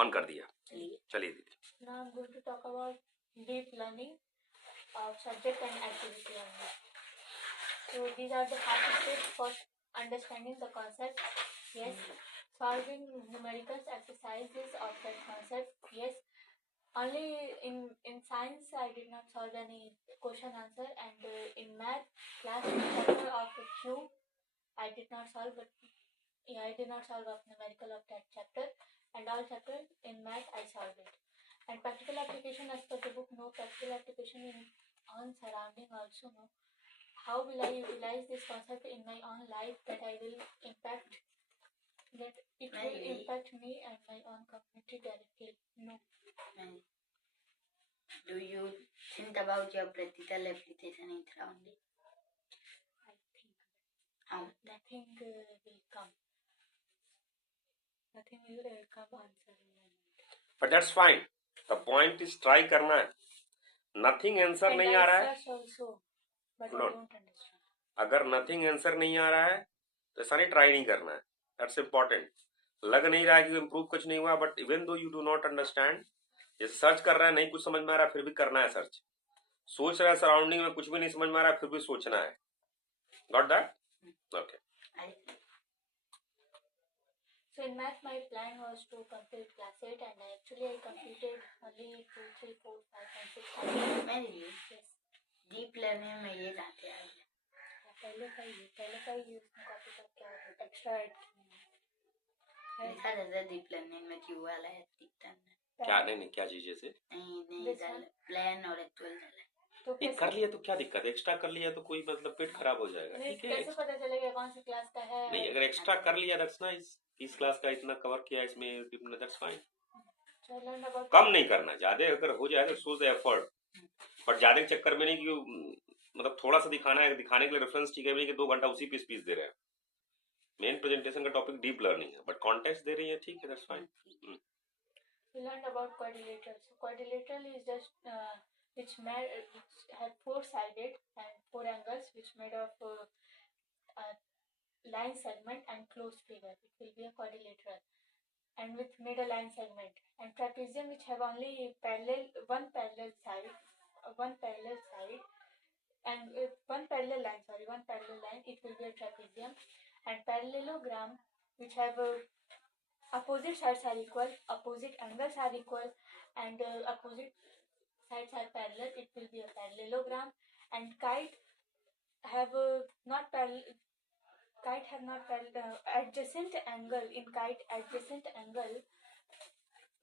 On कर दिया, चलिए दीदी। Now I'm going to talk about deep learning of subject and activity only. So these are the 5 steps for understanding the concept. Yes. Solving numerical exercises of that concept. Yes. Only in science I did not solve any question answer, and in math last chapter of cube I did not solve, but I did not solve of numerical of that chapter, and all chapters in math I solved it. And practical application as per the book, no practical application in on surrounding also no. How will I utilize this concept in my own life that I will impact, that it will impact me and my own community directly? No. Do you think about your practical application in surrounding? I think How? nothing will come. Nothing will come answer in my mind. But that's fine. The point is try करना है. Nothing answer And नहीं I आ रहा है. search also, but Hold I on. don't understand. अगर nothing answer नहीं आ रहा है तो ऐसा नहीं ट्राई नहीं करना है. That's important. लग नहीं रहा है कि इम्प्रूव कुछ नहीं हुआ, but even though you do not understand, जैसे सर्च कर रहा है, नहीं कुछ समझ में आ रहा है, फिर भी करना है सर्च. सोच रहा है सराउंडिंग में कुछ भी नहीं समझ में आ रहा है, फिर भी सोचना है. Got that? Okay. So in math, my plan was to complete class 8, and actually I completed only 2, 3, 4, 5, and 6. Very Yes. deep learning में ये जाते हैं. पहले का ही उसमें कॉपी करके एक्स्ट्रा ऐड किया. लिखा रहता है deep learning में क्यों वाला है दिखता है. क्या नहीं क्या चीज जैसे नहीं प्लान और एक्चुअल डाला. तो एक कर लिया तो क्या दिक्कत है, एक्स्ट्रा कर लिया तो कोई मतलब पेट खराब हो जाएगा. ठीक है, कैसे पता चलेगा कौन सी क्लास का है? नहीं अगर एक्स्ट्रा कर लिया दैट्स नाइस. इस क्लास का इतना कवर किया इसमें, दैट्स फाइन. कम नहीं करना, ज्यादा अगर हो जाए तो शो द एफर्ट, बट ज्यादा के चक्कर में नहीं कि मतलब थोड़ा सा दिखाना है, दिखाने के लिए रेफरेंस ठीक है, नहीं कि 2 घंटा उसी पे स्पीच दे रहे हैं. मेन प्रेजेंटेशन का टॉपिक डीप लर्निंग है, बट कॉन्टेक्स्ट दे रही है, ठीक है, that's fine. We learned about quadrilateral. So quadrilateral is just which have 4 sided and 4 angles, which made of line segment and closed figure. It will be a quadrilateral, and with middle line segment. And trapezium, which have only one parallel side, and one parallel line. It will be a trapezium. And parallelogram, which have opposite sides are equal, opposite angles are equal, and opposite sides are parallel. It will be a parallelogram. And kite have not parallel. Kite have not parallel. Adjacent angle in kite, adjacent angle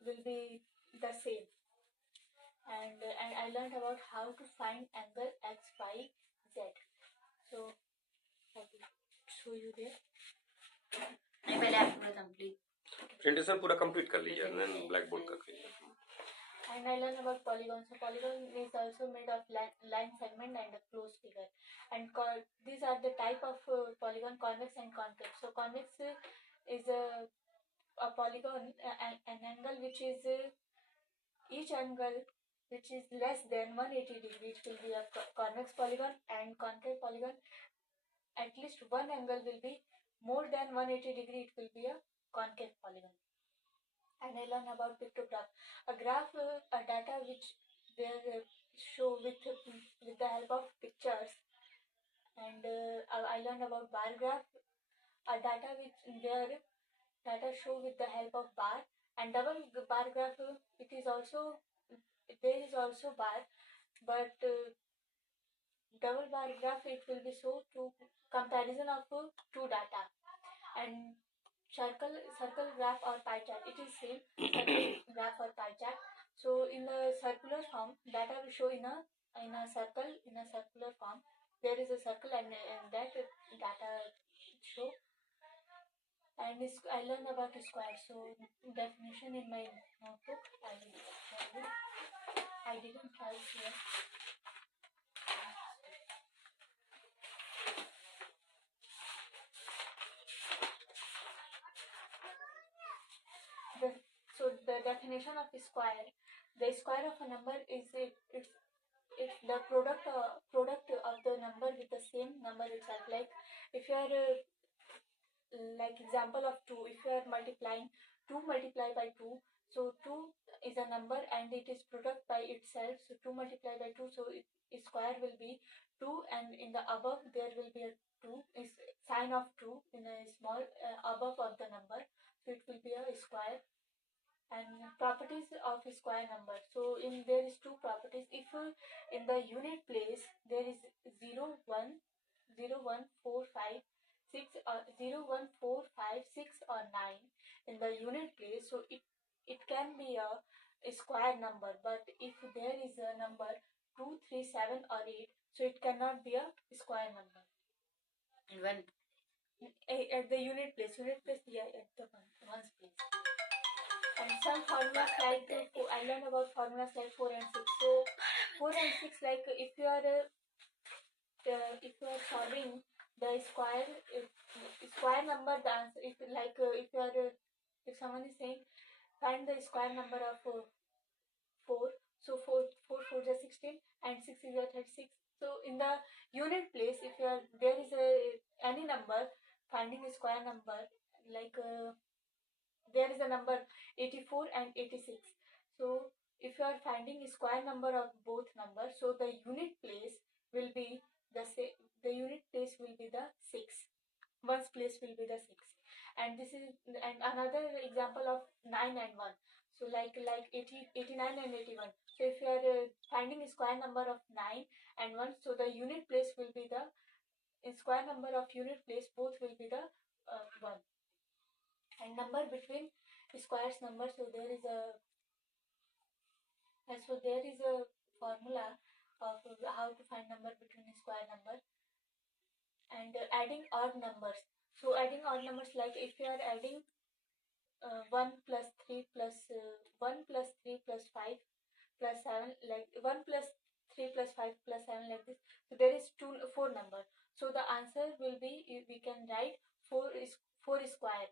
will be the same. And I learned about how to find angle x, y, z. So I will show you there. नहीं पहले आप पूरा complete presentation पूरा complete कर लीजिए, then black board कर लीजिए. And I learned about polygon. So polygon is also made of line segment and a closed figure. And these are the type of polygon: convex and concave. So convex is a polygon, an angle which is each angle which is less than 180 degrees will be a convex polygon, and concave polygon at least one angle will be more than 180 degree, it will be a concave polygon. And I learned about pictograph. A graph, a data which they show with the help of pictures. And I learned about bar graph, a data which their data show with the help of bar. And double bar graph, there is also bar, but double bar graph it will be show to comparison of two data. And circle graph or pie chart, it is same circle graph or pie chart. So in a circular form, data will show in a circular form. There is a circle, and that data show. And I learned about a square. So definition in my notebook I will tell you. I didn't write here. So the definition of a square: the square of a number is it's the product of the number with the same number itself. Like if you are like example of 2, if you are multiplying 2 multiplied by 2. So 2 is a number and it is product by itself. So 2 multiplied by 2, so its square will be 2, and in the above there will be a 2 is sign of 2 in a small above of the number. So it will be a square. And properties of a square number. So in there is two properties. If in the unit place there is 0 1 0 1 4 5 6 0 1 4 5 6 or 9 in the unit place, so it can be a square number. But if there is a number 2 3 7 or 8, so it cannot be a square number. And one At the unit place, yeah, at the one's place. And some formulas like I learned about formulas like 4 and 6. So 4 and 6, like if you are solving the square number, the answer, if like if you are if someone is saying find the square number of 4, so 4 is 16 and 6 is 36. So in the unit place, if you are there is any number, finding a square number, like there is a number 84 and 86. So if you are finding a square number of both numbers, so the unit place will be the unit place will be the 6. One's place will be the 6. And this is and another example of 9 and 1. So like 80, 89 and 81. So if you are finding a square number of 9 and 1, so the unit place will be the square number of unit place, both will be the 1. And number between squares number, so there is a formula of how to find number between square number. And adding odd numbers, so adding odd numbers, like if you are adding 1 plus 3 plus 1 plus 3 plus 5 plus 7, like 1 plus 3 plus 5 plus 7, like this. So there is 4 number, so the answer will be, we can write 4 square.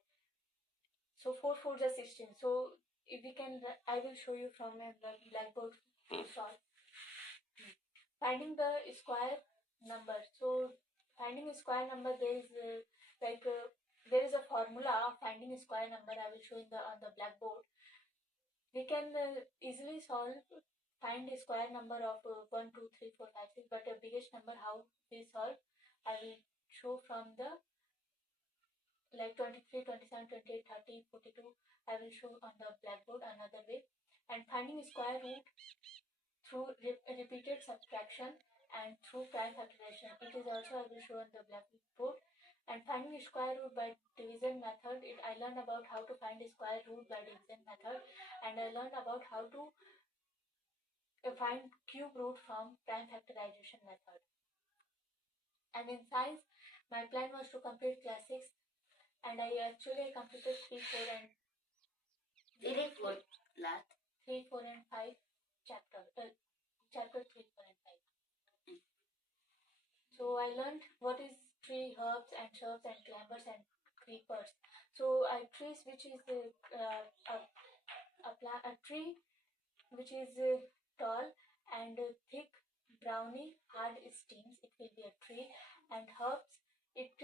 So 4 4 is 16. So if we can, I will show you from a blackboard to solve. Finding the square number. So finding a square number, there is there is a formula of finding a square number. I will show in on the blackboard. We can easily find a square number of 1 2 3 4 5 6. But a biggest number, how we solve, I will show from the like 23, 27, 28, 30, 42. I will show on the blackboard another way. And finding square root through repeated subtraction and through prime factorization. It is also I will show on the blackboard. And finding square root by division method, I learned about how to find square root by division method, and I learned about how to find cube root from prime factorization method. And in science, my plan was to complete class 6, and I actually completed 3, 4 and 3, 4 and 5 chapter 3, 4 and 5. So I learned what is tree, herbs and shrubs and climbers and creepers. So trees, which is a tree which is tall and thick, browny, hard stems, it will be a tree. And herbs, its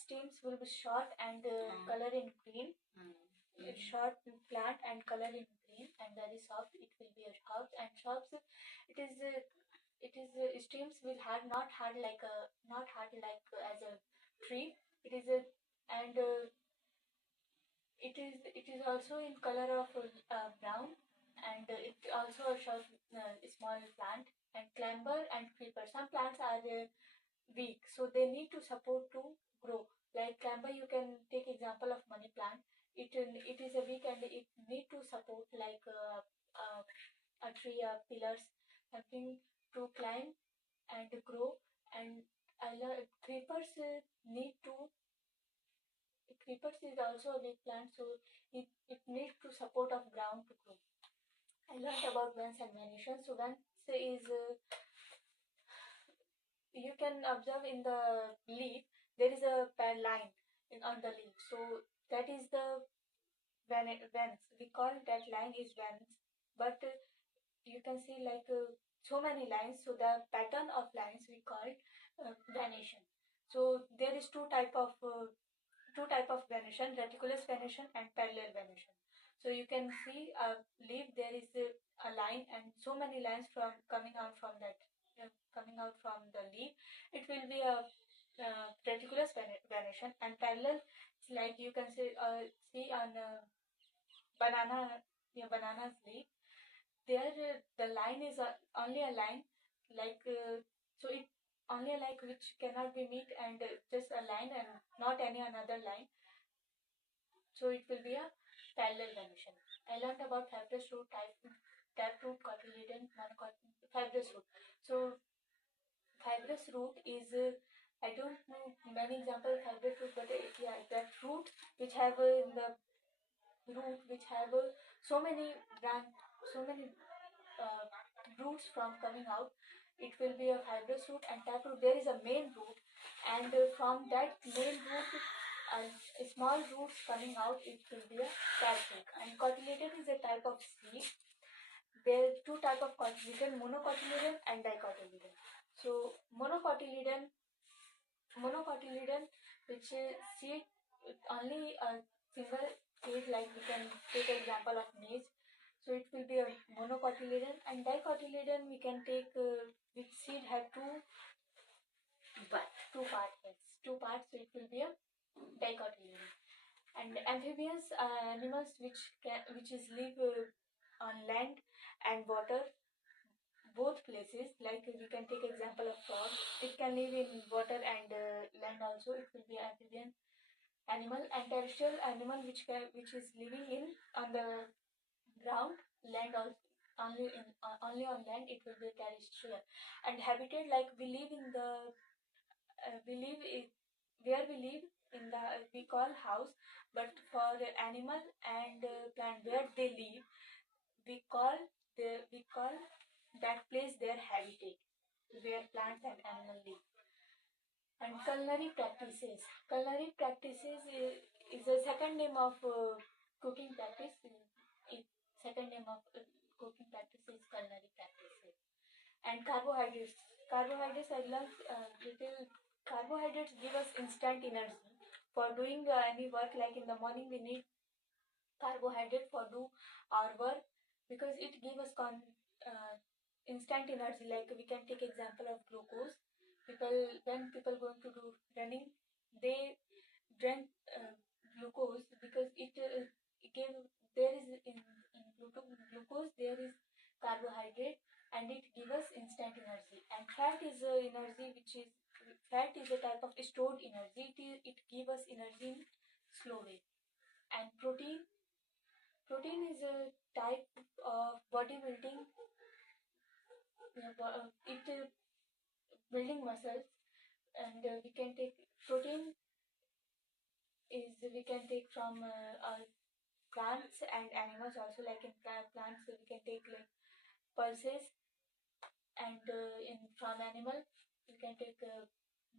stems will be short and color in green. Short plant and color in green and very soft, it will be a herbs. And shrubs, it is stems will not hard like as a tree. It is a and it is also in color of brown, and it also shows a small plant. And climber and creeper, some plants are weak, so they need to support to grow. Like climber, you can take example of money plant. It is a weak and it need to support like a tree or pillars, something to climb and grow. And creepers need to creepers is also a big plant, so it needs to support of ground to grow. I learned about vents and venation. So vents is you can observe in the leaf there is a line on the leaf, so that is the vents. We call that line is vents, but you can see like so many lines, so the pattern of lines we call venation. So there is two type of two type of venation: reticulous venation and parallel venation. So you can see a leaf, there is a line and so many lines from coming out from that, coming out from the leaf. It will be a reticulous venation. And parallel, it's like you can see on banana, banana's leaf. There the line is only a line, like so it only a line which cannot be meet, and just a line and not any another line. So it will be a parallel venation. I learned about fibrous root, taproot, cotyledon, fibrous root. So fibrous root is I don't know many examples of fibrous root, but yeah, that root which have the root which have so many so many uh, roots from coming out. It will be a fibrous root. And taproot, there is a main root, and from that main root, small roots coming out. It will be a taproot. And cotyledon is a type of seed. There are two type of cotyledon: monocotyledon and dicotyledon. So monocotyledon, which is seed only a single seed, like we can take example of maize. So it will be a monocotyledon. And dicotyledon we can take which seed have two parts. Yes, two parts. So it will be a dicotyledon. And amphibians are animals which is live on land and water, both places. Like we can take example of frog. It can live in water and land also. It will be amphibian animal. And terrestrial animal which is living in on the ground, land also. Only on land, it will be terrestrial. And habitat, like we live in the we live in, where we live in the we call house, but for the animal and plant where they live, we call that place their habitat, where plants and animals live. And culinary practices is a second name of cooking practice. Second name of cooking practice is culinary practices. And carbohydrates I love little. Carbohydrates give us instant energy for doing any work. Like in the morning we need carbohydrate for do our work, because it gives us instant energy. Like we can take example of glucose. When people going to do running, they drink glucose, because it give, there is in glucose there is carbohydrate, and it gives us instant energy. And fat is energy which is fat is a type of stored energy. It gives us energy in slow way. And protein is a type of bodybuilding. It building muscles. And we can take protein is we can take from plants and animals also. Like in plants we can take like pulses, and in from animal we can take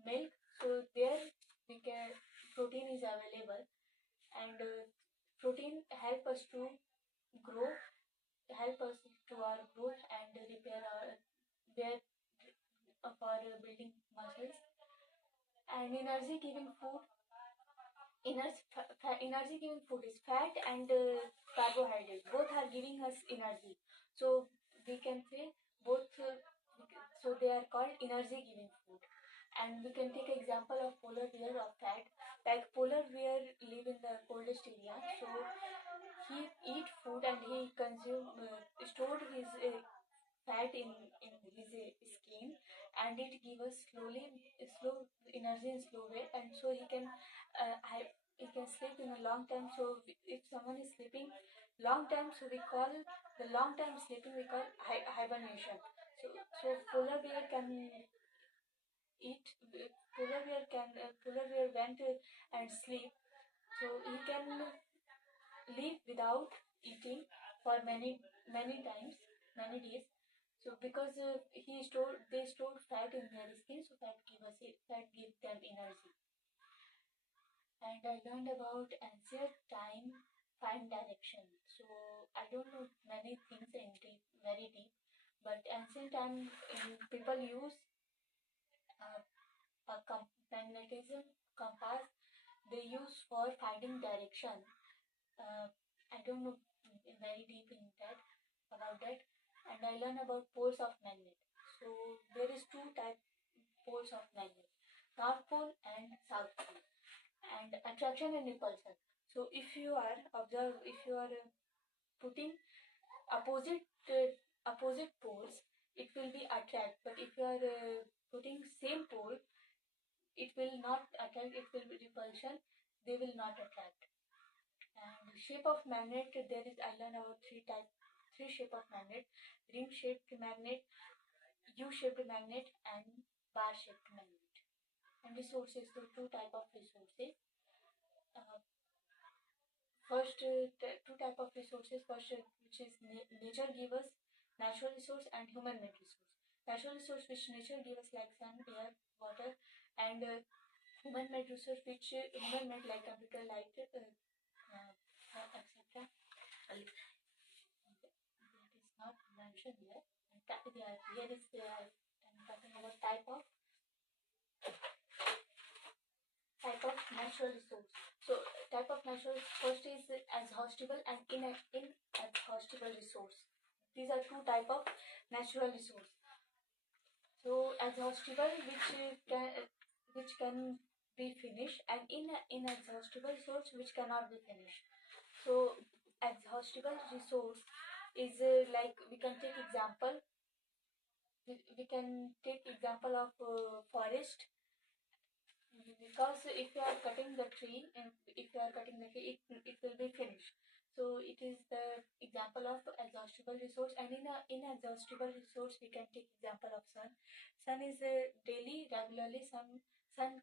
milk. So there we can protein is available. And protein help us to grow, help us to our growth and repair our where for building muscles. And energy giving food is fat and carbohydrate. Both are giving us energy. So we can say both. So they are called energy giving food. And we can take example of polar bear of fat. Like polar bear live in the coldest area. So he eat food and he consume stored his fat in his skin, and it gives us slow energy in slow way. And so he can sleep in a long time. So if someone is sleeping long time, so we call the long time sleeping, we call hibernation. So polar bear can eat. Polar bear went and sleep. So he can live without eating for many times, many days. So because they stored fat in their skin, so fat give them energy. And I learned about ancient time, find direction. So I don't know many things in deep, very deep, but ancient time people use a magnetism compass they use for finding direction. I don't know very deep in that about that, and I learn about poles of magnet. So there is two type poles of magnet: North Pole and South Pole, and attraction and repulsion. So if you are putting opposite poles, it will be attract. But if you are putting same pole, it will not attract. It will be repulsion. They will not attract. And shape of magnet, there is, I learned about three shape of magnet: ring shaped magnet, U shaped magnet, and bar shaped magnet. And resources, so two type of resources. Uh, First, two type of resources. First, which is nature give us natural resource and human made resource. Natural resource which nature give us like sun, air, water, and human made resource which human made like computer, light, etc. That is not mentioned here. Here is I'm talking about type of natural resource. So type of natural, first is exhaustible and inexhaustible resource. These are two type of natural resource. So exhaustible, which can be finished, and inexhaustible resource which cannot be finished. So exhaustible resource is like we can take example. We can take example of forest, because if you are cutting the tree, it will be finished. So it is the example of exhaustible resource. And in a inexhaustible resource, we can take example of sun. Sun is daily, regularly. Sun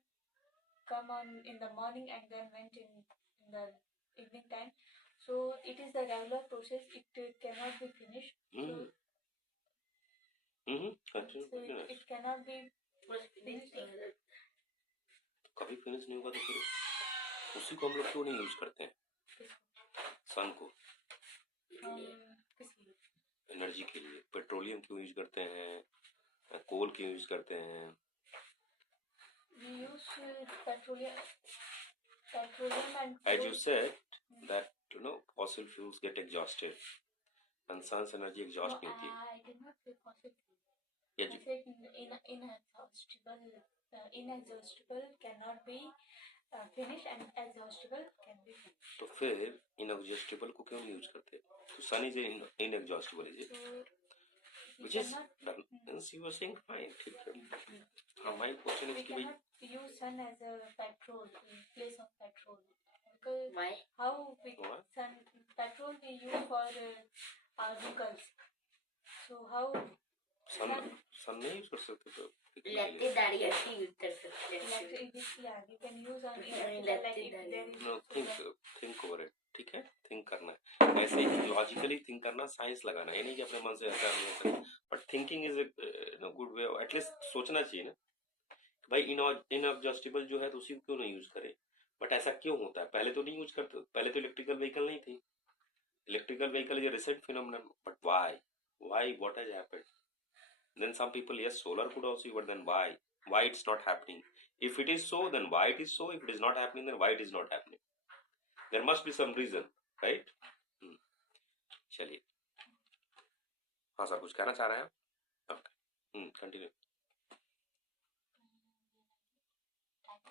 come on in the morning and then went in the evening time. So it is the regular process. It cannot be finished. So it cannot be finished. कभी finish नहीं होगा तो फिर उसी को हम लोग क्यों नहीं यूज करते हैं? सन को एनर्जी के लिए पेट्रोलियम क्यों यूज करते हैं, कोल क्यों यूज करते हैं? We use petroleum and As you said that fossil fuels get exhausted and sun's energy exhaust नहीं होती. I did not say fossil fuel. Yeah, I said inexhaustible cannot be finished and exhaustible can be finished. तो फिर inexhaustible को क्यों use करते? तो sun is inexhaustible, is it? So which is you were saying fine, ठीक है. My question is we कि cannot use sun as a petrol in place of petrol. Why? How petrol we use for our vehicles. So how sun नहीं use कर सकते तो electric दाढ़ी अच्छी use कर सकते हैं. you can use on No, think over it. ठीक है, थिंक करना है, ऐसे ही लॉजिकली थिंक करना, साइंस लगाना, ये नहीं कि अपने मन से ऐसा नहीं, but thinking is a good way. At least सोचना चाहिए ना भाई इनएडजस्टेबल जो है तो उसी को क्यों नहीं यूज करें. बट ऐसा क्यों होता है? पहले तो नहीं यूज करते, पहले तो इलेक्ट्रिकल व्हीकल नहीं थी. Electrical vehicle is a recent phenomenon, but why what has happened? Then some people, yes, solar could also, but then why it's not happening? If it is so, then why it is so? If it is not happening, then why it is not happening? There must be some reason, right? चलिए, हाँ sir, कुछ कहना चाह रहे हैं? Okay, continue.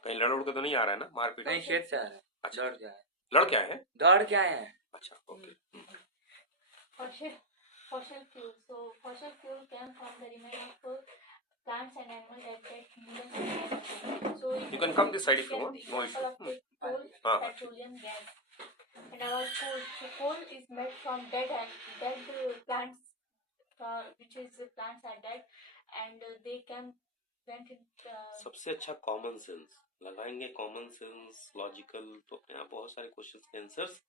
कहीं लड़ उड़ के तो नहीं आ रहा है ना, मारपीट? नहीं, खेत से आ रहा है. अच्छा, दौड़ क्या है? लड़ क्या है? दौड़ क्या है? अच्छा, okay. Fossil fuel. So fossil fuel came from the remains of plants and animals that get millions of years ago. So You can come this side if you want. No issue. Coal, petroleum gas. And our coal is made from dead plants, which is plants are dead, and they went in. सबसे अच्छा common sense लगाएंगे, common sense logical, तो अपने आप बहुत सारे questions के answers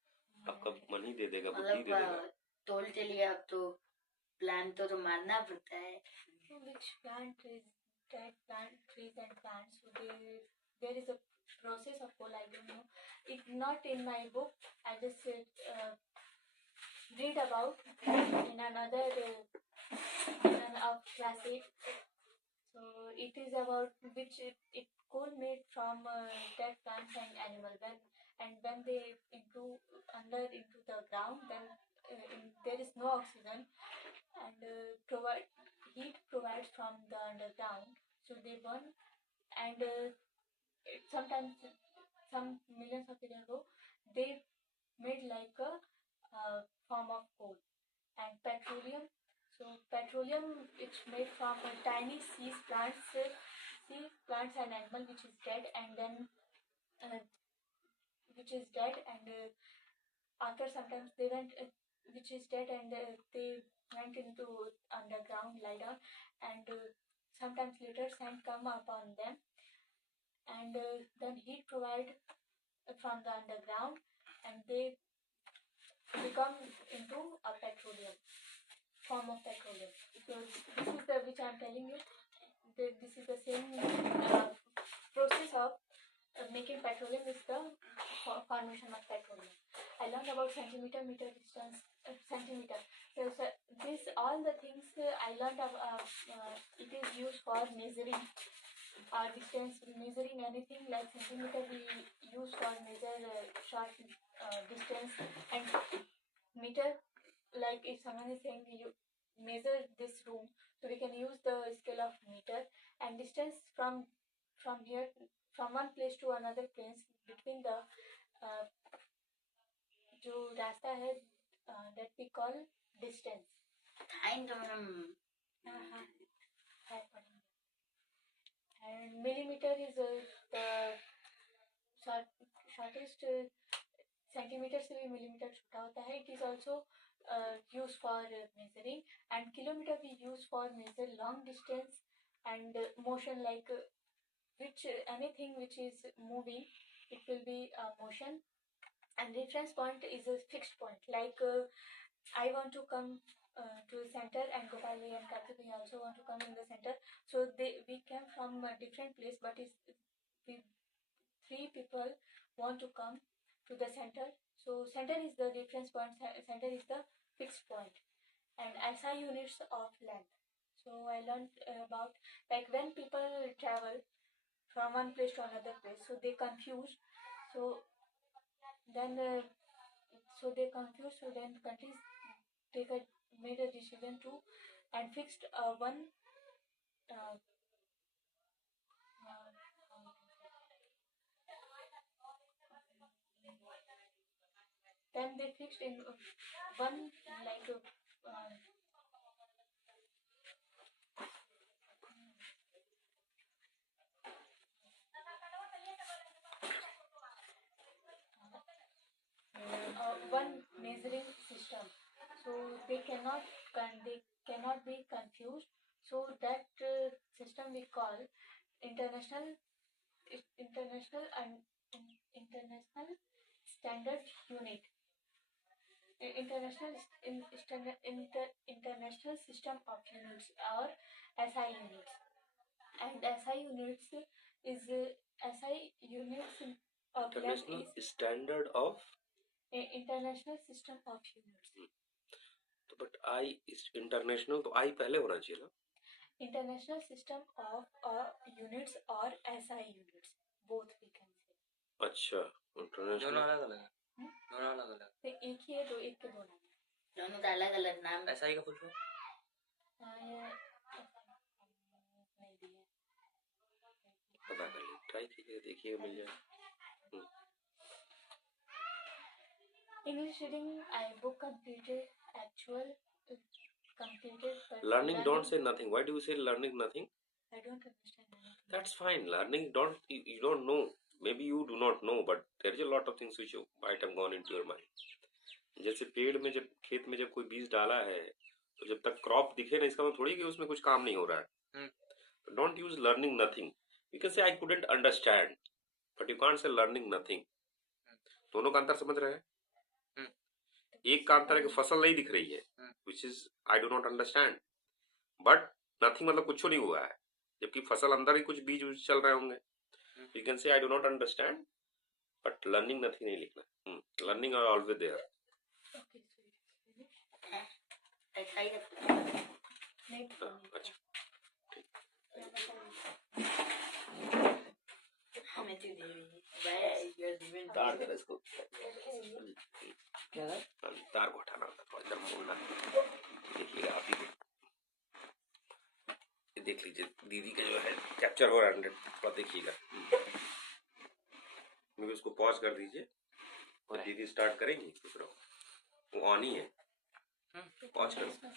आपका मन ही दे देगा, बुद्धि दे देगा. तोल के लिए अब तो प्लांट तो मारना पड़ता है. Which plant is dead plant, trees and plants? So there is a process of coal. I don't know. It's not in my book. I just read about in another of class 8. So it is about which it coal made from dead plants and animal. When they into the ground, then there is no oxygen, and provide heat provides from the underground. So they burn, and sometimes some millions of years ago they made like a form of coal. And petroleum, so petroleum it's made from tiny sea plants and animal which is dead, and then uh, which is dead, and after sometimes they went which is dead, and they went into underground, lie down, and sometimes later sand come upon them, and then heat provide from the underground, and they become into a petroleum form of petroleum. So this is the which I am telling you. This is the same process of making petroleum is the formation of petroleum. I learned about centimeter, meter, distance, centimeter. So this all the things I learned it is used for measuring distance, measuring anything like centimeter we use for measure short distance, and meter like if someone is saying you measure this room, so we can use the scale of meter, and distance from here from one place to another place between the uh, जो रास्ता है that we call distance. Time तो madam हाँ है पढ़ेंगे. And millimeter is the shortest centimetre से भी millimetre छोटा होता है. It is also use for measuring, and kilometre भी use for measure long distance and motion like which anything which is moving, it will be motion. And reference point is a fixed point, like I want to come to the center, and Gopal and Karthik also want to come in the center, so we came from a different place, but we three people want to come to the center. So center is the reference point, center is the fixed point, and SI units of length. So I learned about like when people travel from one place to another place, so they confuse. So then so then countries made a decision to and fixed one uh, then they fixed in one like one measuring system, so they cannot be confused. So that system we call international and international standard unit. International system of units, or SI units. And SI units is SI units of length International is standard of international system of units. तो but I इस international तो आई पहले होना चाहिए ना. International system of units or SI units, both we can say. अच्छा international दोनों अलग अलग है. दोनों अलग अलग. तो एक ही है, एक के दो नाम है. दोनों का अलग अलग नाम. SI का फुल फॉर्म नहीं दिया. पता कर लीजिए, ट्राई कीजिए, देखिए मिल जाए. English reading, I book completed, actual completed. Learning don't say nothing. Why do you say learning nothing? I don't understand anything. That's fine. Learning you don't know. Maybe you do not know, but there is a lot of things which might have gone into your mind. जैसे पेड़ में जब खेत में जब कोई बीज डाला है, तो जब तक क्रॉप दिखे ना, इसका मतलब थोड़ी कि उसमें कुछ काम नहीं हो रहा है. Don't use learning nothing. You can say I couldn't understand, but you can't say learning nothing. दोनों का अंतर समझ रहे हैं? एक का अंतर है कि फसल नहीं दिख रही है, which is I do not understand, but nothing मतलब कुछ नहीं हुआ है, जबकि फसल अंदर ही कुछ बीज चल रहे होंगे. You can say I do not understand, but learning nothing नहीं लिखना. Learning are always there. Okay, so it is finished. SI का नहीं. अच्छा. थोड़ा इधर मोड़ना, देखिएगा आप ही, ये देख लीजिए दीदी का जो है कैप्चर हो रहा है 100, थोड़ा देखिएगा, क्योंकि उसको पॉज कर दीजिए और दीदी स्टार्ट करेंगी तो फिर वो ऑन ही है, पॉज कर दीजिए।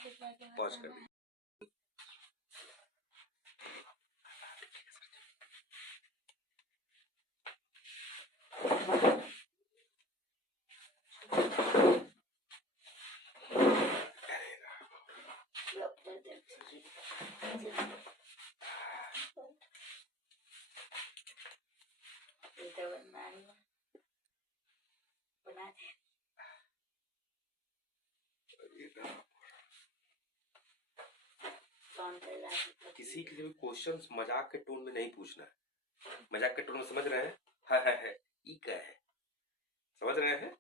किसी के लिए क्वेश्चंस मजाक के टोन में नहीं पूछना है, मजाक के टोन में समझ रहे हैं, है ई क्या है, समझ रहे हैं,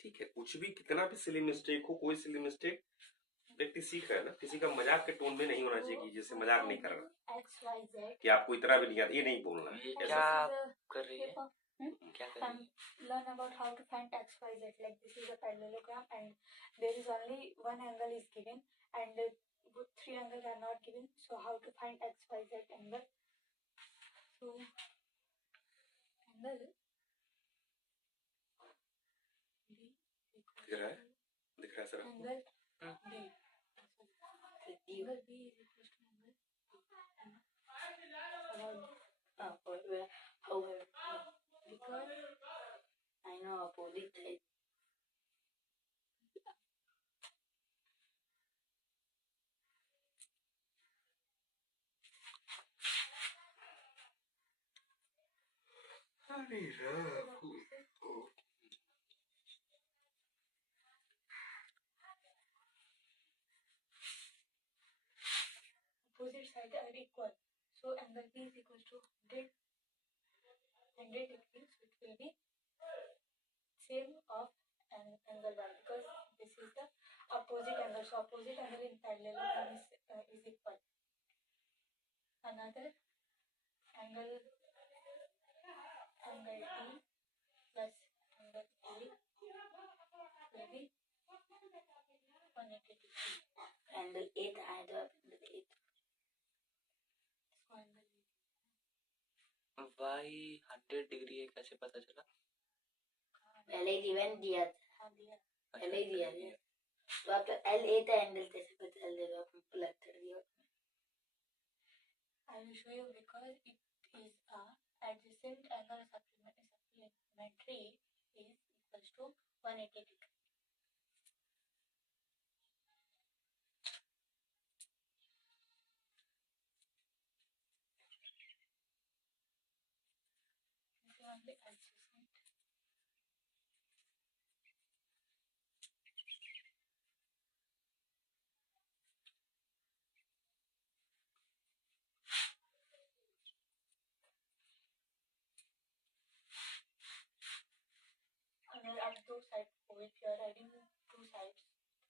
ठीक है, कुछ भी कितना भी सिली मिस्टेक हो, कोई सिली मिस्टेक व्यक्ति सीख रहा है ना, किसी का मजाक के टोन में नहीं होना चाहिए कि जैसे मजाक नहीं कर रहा कि आपको इतना भी नहीं आता, ये नहीं बोलना है। क्या कर रही है, क्या कर रही है? Learn about how to find x, y, z. Like this is a parallelogram, and there is only one angle is given, and three angles are not given. So how to find x, y, z angle? So angle D दिख रहा है sir आपको? angle D. Angle B is equal to angle because I know opposite side. opposite sides are equal. So angle B is equal to 100 degrees, which will be same of angle 1 because this is the opposite angle. So opposite angle in parallelogram is equal. Another angle D plus angle A will be 180 degrees. Angle 8 आया तो angle 8. So angle Y 100 degree है, कैसे पता चला? पहले given दिया था, दिया. पहले ही दिया है तो आप तो L8 एंगल कैसे पता चल जाएगा? आपने प्लग कर दिया. I will show you because it is a adjacent angle supplementary is equals to 180 degrees. This is only adjacent. अगर आप दो साइड को, if you are adding two sides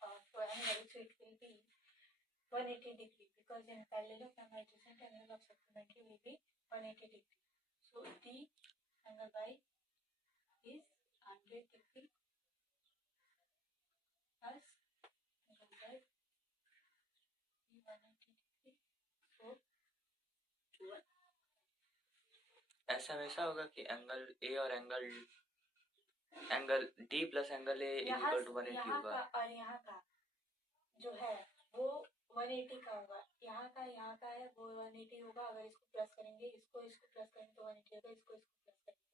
of angle, so it will be 180 degree because in parallelogram adjacent angle of supplementary will be 180 degree. So D angle Y is 100 degree plus angle Z is 180 degree. So ऐसा वैसा होगा कि angle A और angle D plus angle A equal to 180 होगा, और यहाँ का जो है वो 180 का होगा, यहाँ का है वो 180 होगा. अगर इसको प्लस करेंगे, इसको प्लस करेंगे तो 180 होगा, इसको प्लस करेंगे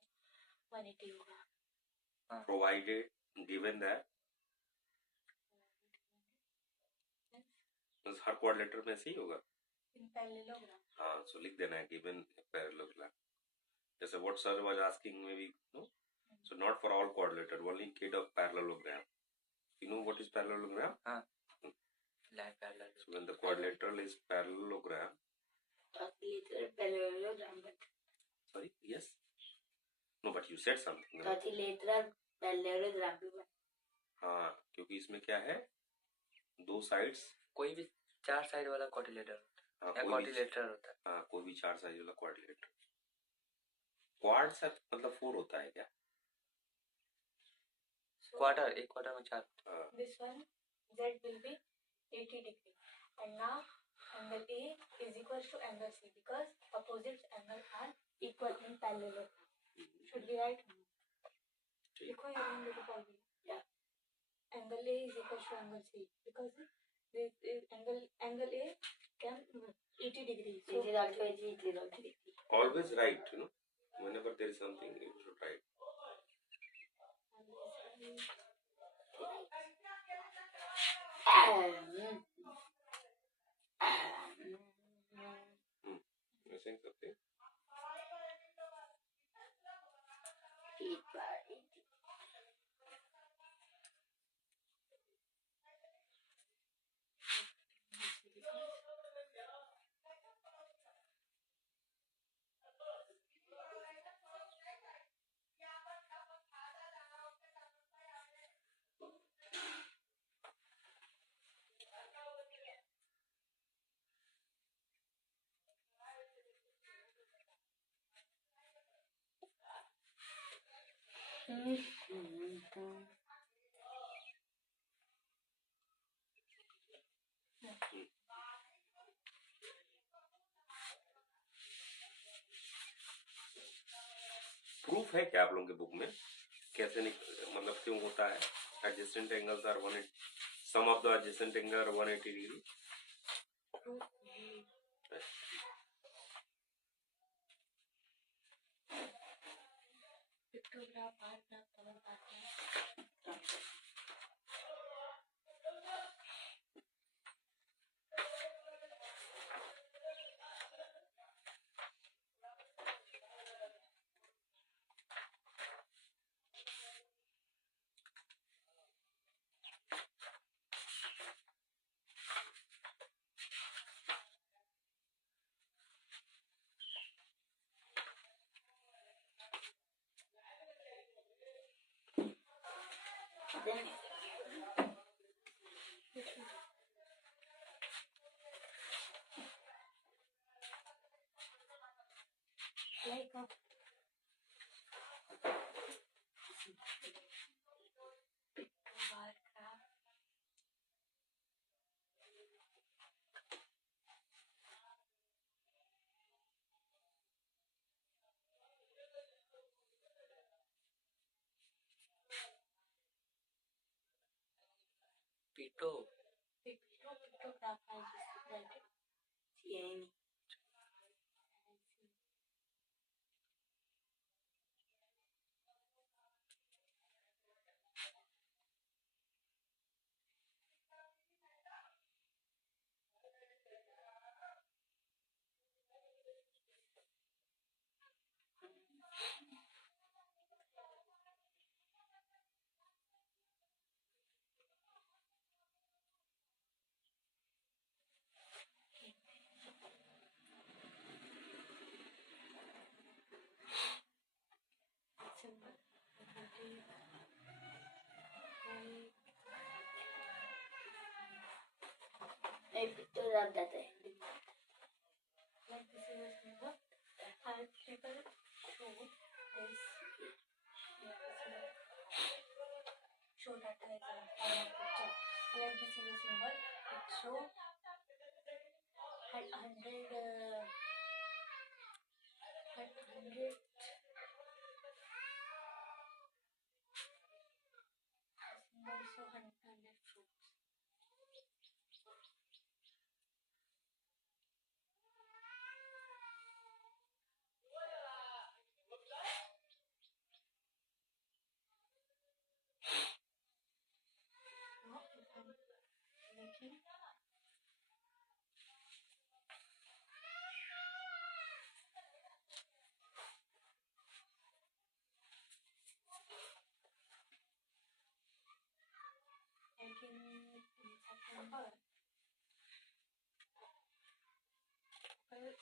180 होगा. Provided given that her quadrilateral में सही होगा. in parallelogram. हाँ, so लिख देना है given parallelogram. जैसे what sir was asking maybe, no? So not for all quadrilateral, only case of parallelogram. You know what is parallelogram? हाँ, line parallel. So when the quadrilateral is parallelogram. parallelogram. Sorry, yes. No, but you said something. Quadrilateral parallelogram. हाँ, क्योंकि इसमें क्या है, दो sides, कोई भी चार साइड वाला क्वाड्रिलेटर हाँ, क्वाड्रिलेटर होता है. हाँ, कोई भी चार साइड वाला क्वाड्रिलेटर. क्वाड से मतलब 4 होता है क्या? So क्वार्टर, एक क्वार्टर में चार. this one Z will be 80 degree. And now angle A is equal to angle C because opposite angles are equal in parallel. Should be right? देखो ये हम लोग को yeah. Angle A is equal to angle C because this is angle A can 80 degree. So it is also 80 degree. Always right, you know. Whenever there is something, you should write. You're saying something? 8 bar 80. Proof है क्या आप लोगों के book में कैसे मतलब क्यों होता है adjacent angles are 180 sum of the adjacent angle are 180 degree pictograph, bar graph, color bar graph. Then Like a bar graph. Pictograph, I just write it. CN. Symbol. A pictograph that I Like this is a symbol. And people show this. Show that as a form of picture. Like this is a symbol. It show at 100 symbol show 100 fruits. Now if I'm making in September. Well,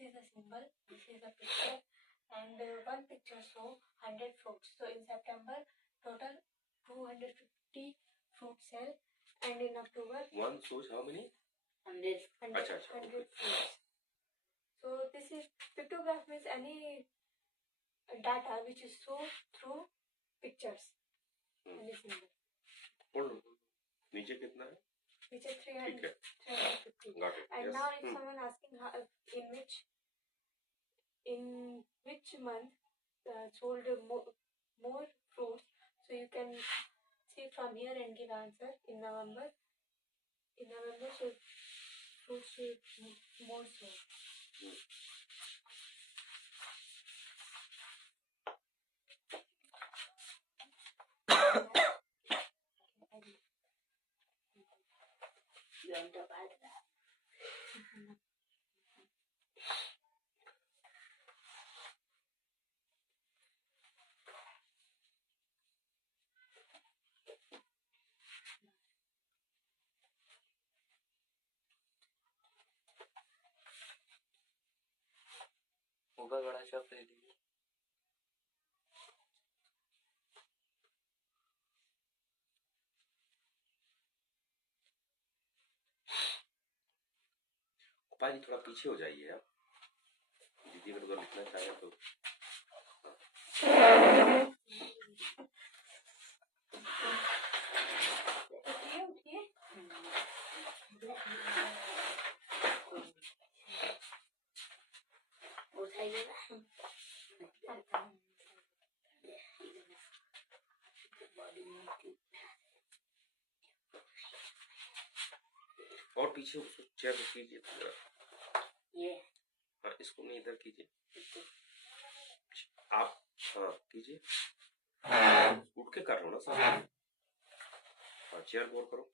is a symbol, this is a picture, and one picture show 100 fruits. So in September, total 250 fruits sell, and in October, One shows how many? 100. 100, Acha, acha, 100 okay. fruits. So this is pictograph means any data which is shown through pictures. Any symbol. Hold on. नीचे कितना है? Which is ठीक है. 350. Got it. And Yes. now if someone asking how, in which month sold more fruits, so you can see from here and give answer. In November, so fruits more sold. You want to add that? ऊपर बड़ा चौक ले लीजिए। पाजी थोड़ा पीछे हो जाइए आप। दीदी अगर लिखना चाहे तो। उठाइए ना। बॉडी में और पीछे उसको चेयर कीजिए थोड़ा। ये हाँ, इसको नहीं इधर कीजिए। आप हाँ कीजिए। उठ के कर लो ना सब। हाँ, चेयर बोर करो।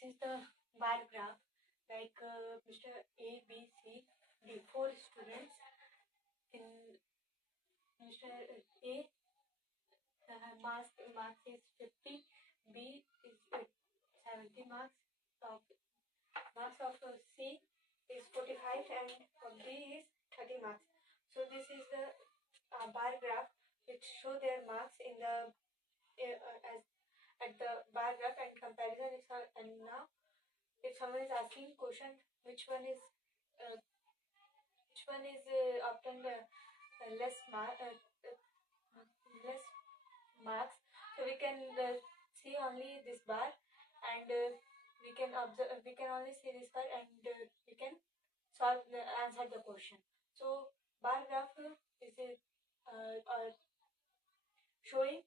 this is the bar graph. Like Mr. A, B, C, D, 4 students. In Mr. A, marks is 50. B is 70 marks. Marks of C is 45 and of D is 30 marks. So this is the bar graph which show their marks in the as at the bar graph, and comparison is and now if someone is asking question which one is obtained less marks, so we can see only this bar, and we can only see this bar, and we can answer the question. So bar graph is showing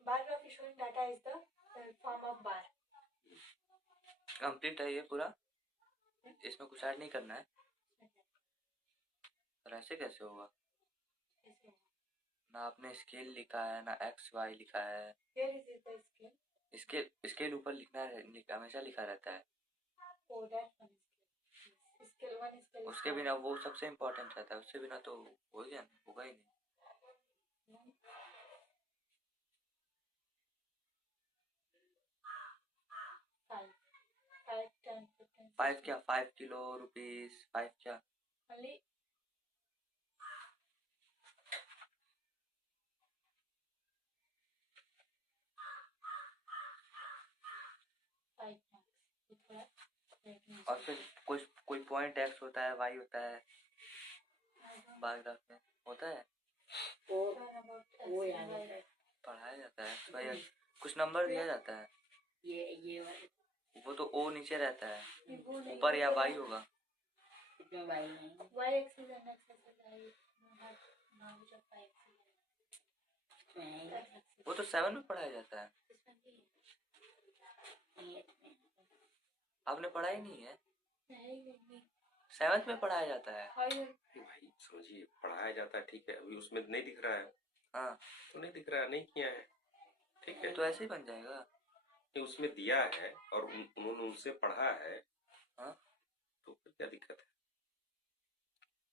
data is the form of bar. Complete है ये पूरा, इसमें कुछ add नहीं करना है। और ऐसे कैसे होगा? ना आपने स्केल लिखा है ना एक्स वाई लिखा है। Here is the scale. Scale ऊपर लिखना है, हमेशा लिखा रहता है। Oh, that one is scale 1 scale. उसके बिना वो सबसे इम्पोर्टेंट रहता है, उससे बिना तो हो गया होगा ही नहीं। 5, 10, 15. 5 क्या? 5 किलो रुपीस? 5 क्या? Only 5 marks. और फिर कोई पॉइंट एक्स होता है, वाई होता है बार ग्राफ में, होता है वो याद है, पढ़ाया जाता है भाई, कुछ नंबर दिया जाता है। ये वाले वो तो ओ नीचे रहता है, ऊपर या वाई होगा। इसमें वाई नहीं, y axis and x axis I have knowledge of y axis. वो तो 7 में पढ़ाया जाता है, आपने पढ़ा ही नहीं है। 7th में पढ़ाया जाता है। भाई समझिए, पढ़ाया जाता है ठीक है, अभी उसमें नहीं दिख रहा है। हाँ तो नहीं दिख रहा है, नहीं किया है, ठीक है, तो ऐसे ही बन जाएगा। नहीं उसमें दिया है और उन्होंने उनसे पढ़ा है। हाँ तो फिर क्या दिक्कत है?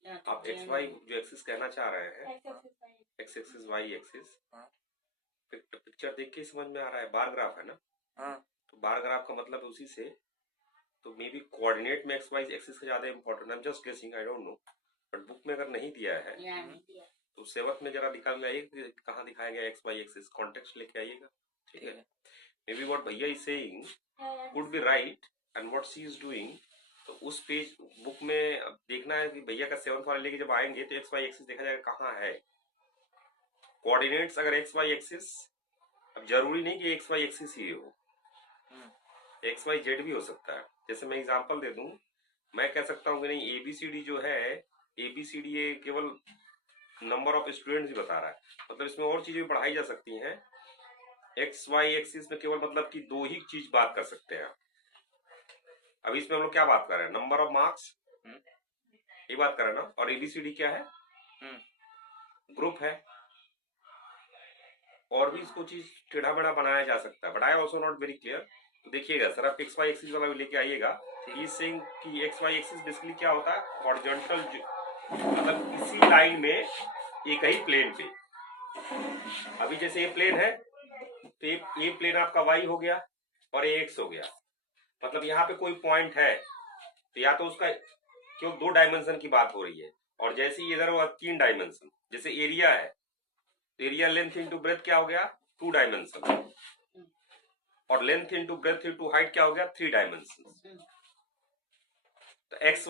यहाँ आप तो एक्स वाई जो एक्सिस कहना चाह रहे हैं, x X axis Y axis, हाँ पिक्चर देख के समझ में आ रहा है, बार ग्राफ है ना। हाँ तो बार ग्राफ का मतलब है उसी से, तो मे बी कोऑर्डिनेट में एक्स वाई एक्सिस का ज्यादा important, I am just guessing, I don't know, but book में अगर नहीं दिया है यहाँ नहीं दिया। तो 7th में जरा निकाल लाइए कहाँ दिखाया गया एक्स वाई एक्सिस, कॉन्टेक्स्ट लेके आइएगा, ठीक है। मे बी व्हाट भैया is saying could be right and what she is doing. तो उस पेज बुक में अब देखना है कि भैया का 7th वाले लेके जब आएंगे तो एक्स वाई एक्सिस देखा जाएगा कहाँ है। कोऑर्डिनेट्स अगर एक्स वाई एक्सिस, अब जरूरी नहीं कि एक्स वाई एक्सिस ही हो, एक्स वाई जेड भी हो सकता है। जैसे मैं एग्जांपल दे दूं, मैं कह सकता हूं कि नहीं एबीसीडी जो है, एबीसीडी ये केवल नंबर ऑफ स्टूडेंट्स ही बता रहा है, मतलब इसमें और चीजें भी पढ़ाई जा सकती हैं। एक्स वाई एक्सिस में केवल मतलब कि 2 ही चीज बात कर सकते हैं। अभी इसमें हम लोग क्या बात कर रहे हैं? नंबर ऑफ मार्क्स, ये बात कर रहे हैं ना। और एबीसीडी क्या है? ग्रुप है। और भी इसको चीज टेढ़ा मेढ़ा बनाया जा सकता है, but I also not very clear. तो देखिएगा सर, आप एक्स वाई एक्सिस वाला लेके आइएगा। ही सेइंग कि एक्स वाई एक्सिस बेसिकली क्या होता है? हॉरिजॉन्टल, मतलब इसी लाइन में एक ही प्लेन पे। अभी जैसे ये प्लेन है तो ये प्लेन आपका वाई हो गया और ये एक्स हो गया, मतलब यहाँ पे कोई पॉइंट है तो या तो उसका केवल 2 डायमेंशन की बात हो रही है, और जैसे इधर हुआ 3 डायमेंशन। जैसे एरिया है तो एरिया लेंथ इंटू ब्रेथ क्या हो गया? 2 डायमेंशन, और length into breadth into height क्या हो गया? 3 डायमेंशन। तो एक्स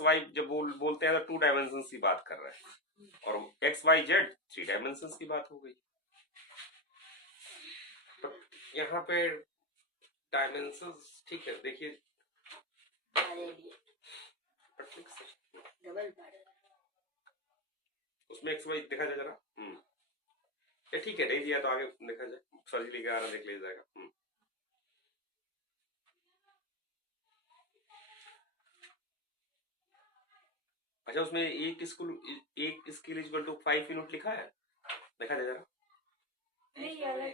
वाई जब बोलते हैं तो 2 डायमेंशन की बात कर रहे हैं, और एक्स वाई जेड 3 डायमेंशन की बात हो गई। तो यहाँ पे डायमेंशन ठीक है, देखिए उसमें एक्स वाई देखा जाए जरा। ये ठीक है, नहीं दिया तो आगे देखा जाए, सर जी लेकर आ रहा देख लिया जाएगा। अच्छा, उसमें एक स्किल इक्वल टू 5 यूनिट लिखा है, देखा जाए जरा। नहीं, ये अलग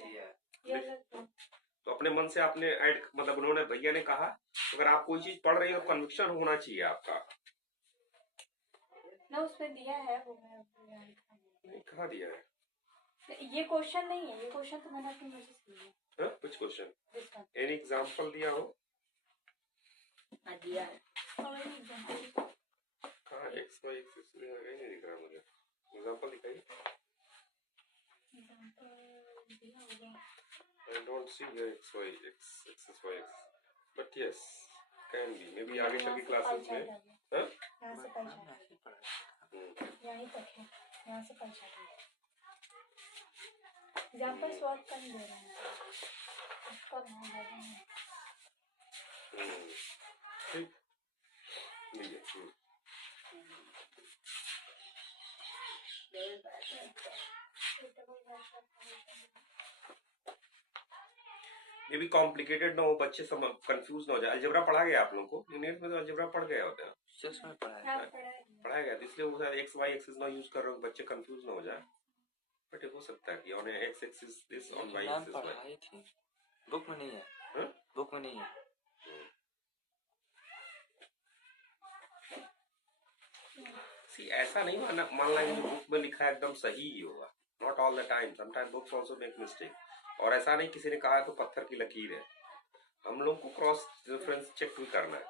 तो अपने मन से आपने ऐड, मतलब उन्होंने, भैया ने कहा, तो अगर आप कोई चीज पढ़ रही हो तो कन्विक्शन होना चाहिए आपका। ना उसमें दिया है वो, मैं नहीं, कहाँ दिया है? ये क्वेश्चन नहीं है, ये क्वेश्चन तो मैंने अपनी मर्जी से लिया। कुछ question, this one any example दिया हो? दिया है। और एग्जांपल कहाँ एक्स वाई एक्स नहीं दिख रहा मुझे, एग्जांपल दिखाइए। दिया होगा। I don't see here x y x x y x, but yes can be maybe आगे चल के क्लासेस में। हाँ? यहाँ से पाई चार्ट यहीं तक है, यहाँ से पाई चार्ट है। एग्जांपल सॉल्व कर दे रहे हैं, उसका नाम है ठीक, लीजिए। ये भी कॉम्प्लिकेटेड ना हो, बच्चे समझ कंफ्यूज ना हो जाए। अलजेब्रा पढ़ा गया आप लोगों को? यूनिट में तो अलजेब्रा पढ़ गया होता है, 6 में पढ़ा है। पढ़ाया गया, तो इसलिए वो शायद एक्स वाई एक्सिस ना यूज कर रहे हो, बच्चे कंफ्यूज ना हो जाए। बट हो सकता है कि on X axis this, on Y ma'am axis पढ़ाई थी, बुक में नहीं है। हाँ? बुक में नहीं है। सी ऐसा नहीं मान लो बुक में लिखा है एकदम सही ही होगा, not all the time, sometime books also make mistake. और ऐसा नहीं किसी ने कहा है तो पत्थर की लकीर है, हम लोग को क्रॉस रेफरेंस चेक भी करना है।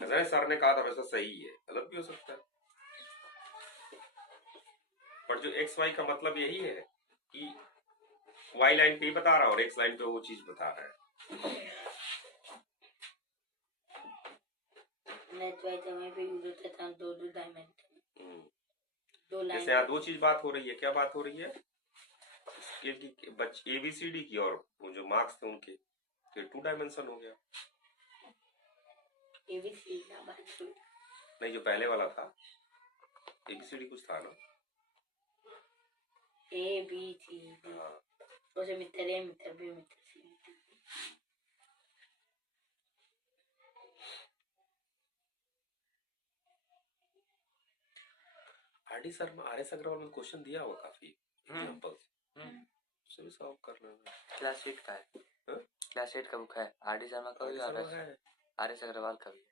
ऐसा नहीं सर ने कहा था वैसा सही है, गलत भी हो सकता है। पर जो एक्स वाई का मतलब यही है कि वाई लाइन पे ही बता रहा है और एक्स लाइन पे वो चीज बता रहा है। नेट वाई समय पे यूज होता था दो डायमेंशन, दो लाइन। जैसे यहाँ दो चीज बात हो रही है, क्या बात हो रही है? बच्चे एबीसीडी की, और वो जो मार्क्स थे उनके, तो 2 डायमेंशन हो गया। एबीसी ना बात नहीं, जो पहले वाला था एबीसीडी कुछ था ना, ए बी सी, हाँ। उसे मित्र ए मित्र बी मित्र सी। आर एस अग्रवाल में क्वेश्चन दिया हुआ काफी एग्जांपल्स, उसे भी सॉल्व करना है। क्लास 8 का है। हाँ? क्लास 8 का बुक है, आर.डी. शर्मा का भी और आर.एस. अग्रवाल का भी है।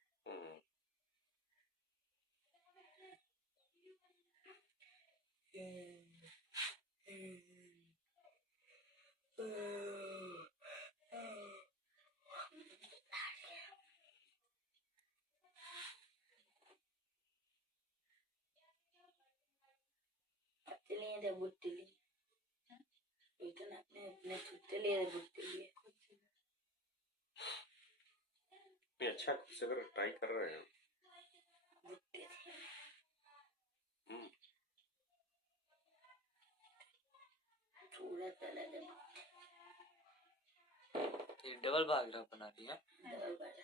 लिए थे बुट्टी लिए, इतना अपने छुट्टे लिए थे बुट्टी लिए। अच्छा कुछ अगर ट्राई कर रहे हैं बुट्टे थे। थोड़ा सा लगा ये डबल पैराग्राफ बना दिया। डबल बार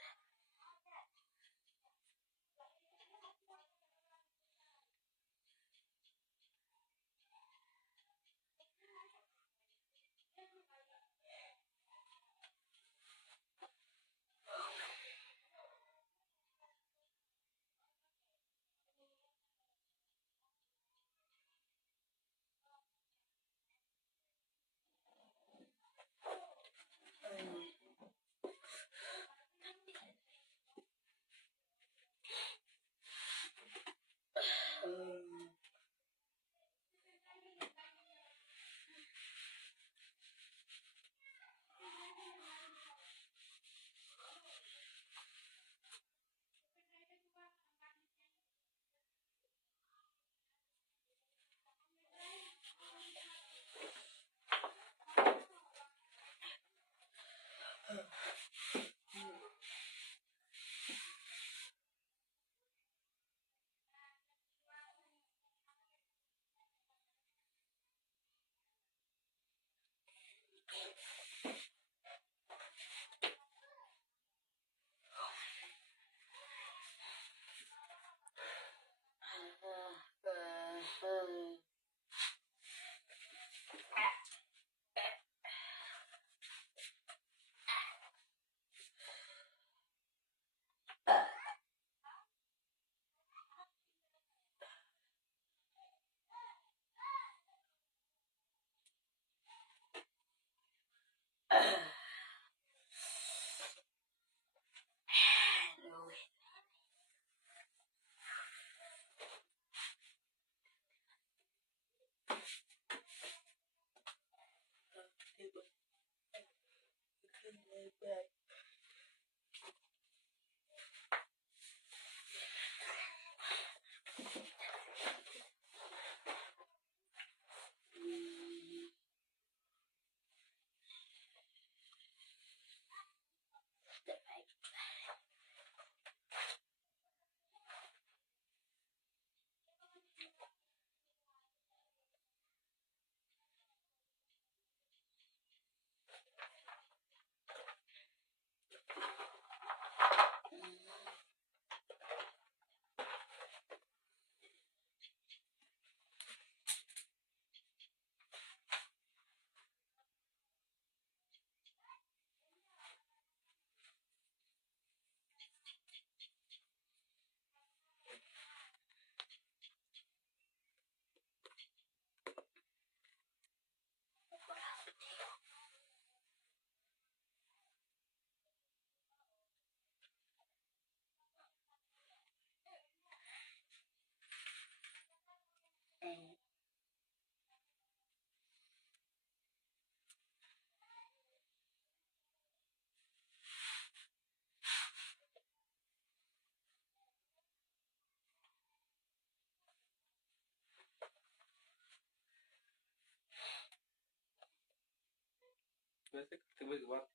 वैसे करते हुए एक बात,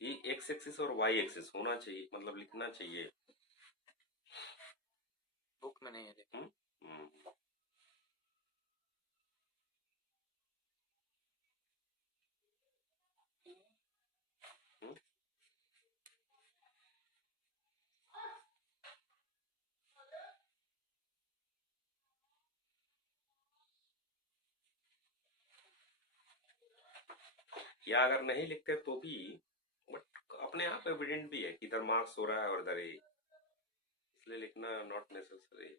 ये एक्स एक्सिस और वाई एक्सिस होना चाहिए, मतलब लिखना चाहिए। बुक में नहीं है देखो। हम्म। या अगर नहीं लिखते तो भी बट अपने आप एविडेंट भी है कि इधर मार्क्स हो रहा है और इधर ए, इसलिए लिखना not necessary.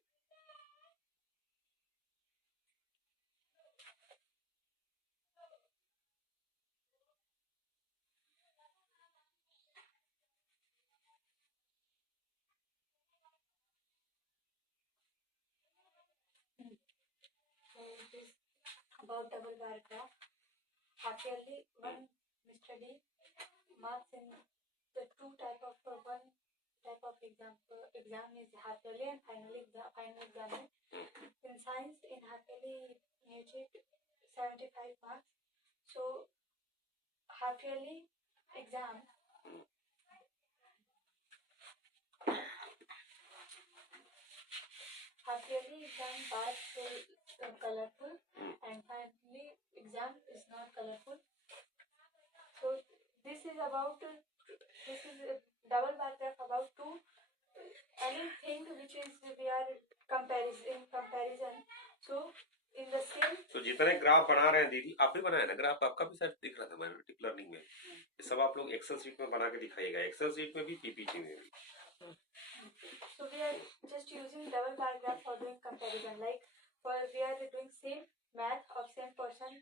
So this about double bar graph. Half yearly, one Mr. D marks in the two type of one type of exam is half yearly and final exam. In science, in half yearly, you get 75 marks. So half yearly exam. Half yearly exam bars colorful and finally exam is not colorful. So this is about this is a double bar graph about two anything which is we are comparison. So in the same. तो जितने graph बना रहे हैं दीदी, आप भी बनाए ना ग्राफ, आपका भी शायद दिख रहा था मैंने डीप लर्निंग में। ये सब आप लोग एक्सेल शीट में बना के दिखाइएगा, एक्सेल शीट में भी पीपीटी में भी। So we are just using double bar graph for doing comparison. Like for we are doing same math of same person,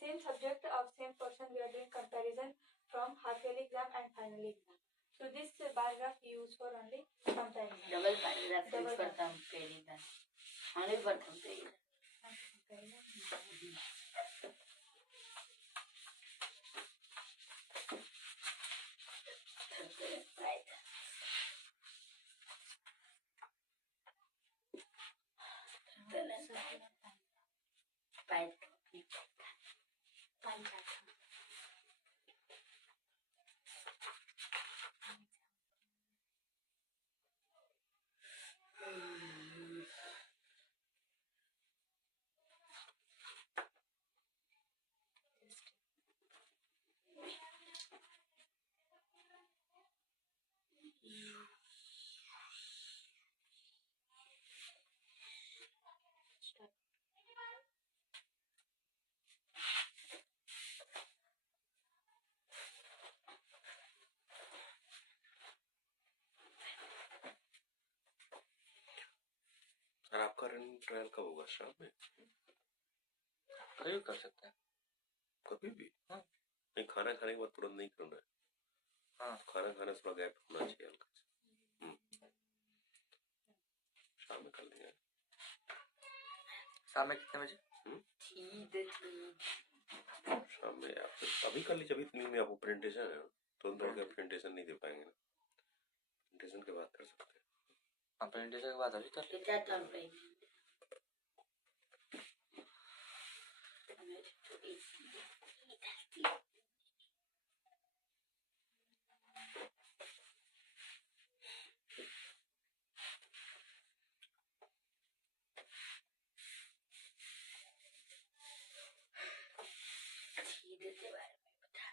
same subject of same person. We are doing comparison from half yearly exam and final exam. So this bar graph we use for only comparison. Double bar graph use for comparison. Only for comparison. Sir आपका running trial कब होगा? शाम में? कभी भी कर सकते हैं, कभी भी? हाँ। नहीं, खाना खाने के बाद तुरंत नहीं करना है। हाँ, खाना खाने से थोड़ा गैप होना चाहिए हल्का सा। शाम में कर लेंगे। शाम में कितने बजे? शाम में आप अभी कर लीजिए, अभी इतनी में आपको प्रेजेंटेशन है। तुरंत बैठ कर प्रेजेंटेशन नहीं दे पाएंगे ना, प्रेजेंटेशन के बाद कर सकते हैं। हाँ प्रेजेंटेशन के बाद अभी कर तो क्या टर्म पे सीधे के बारे में बता।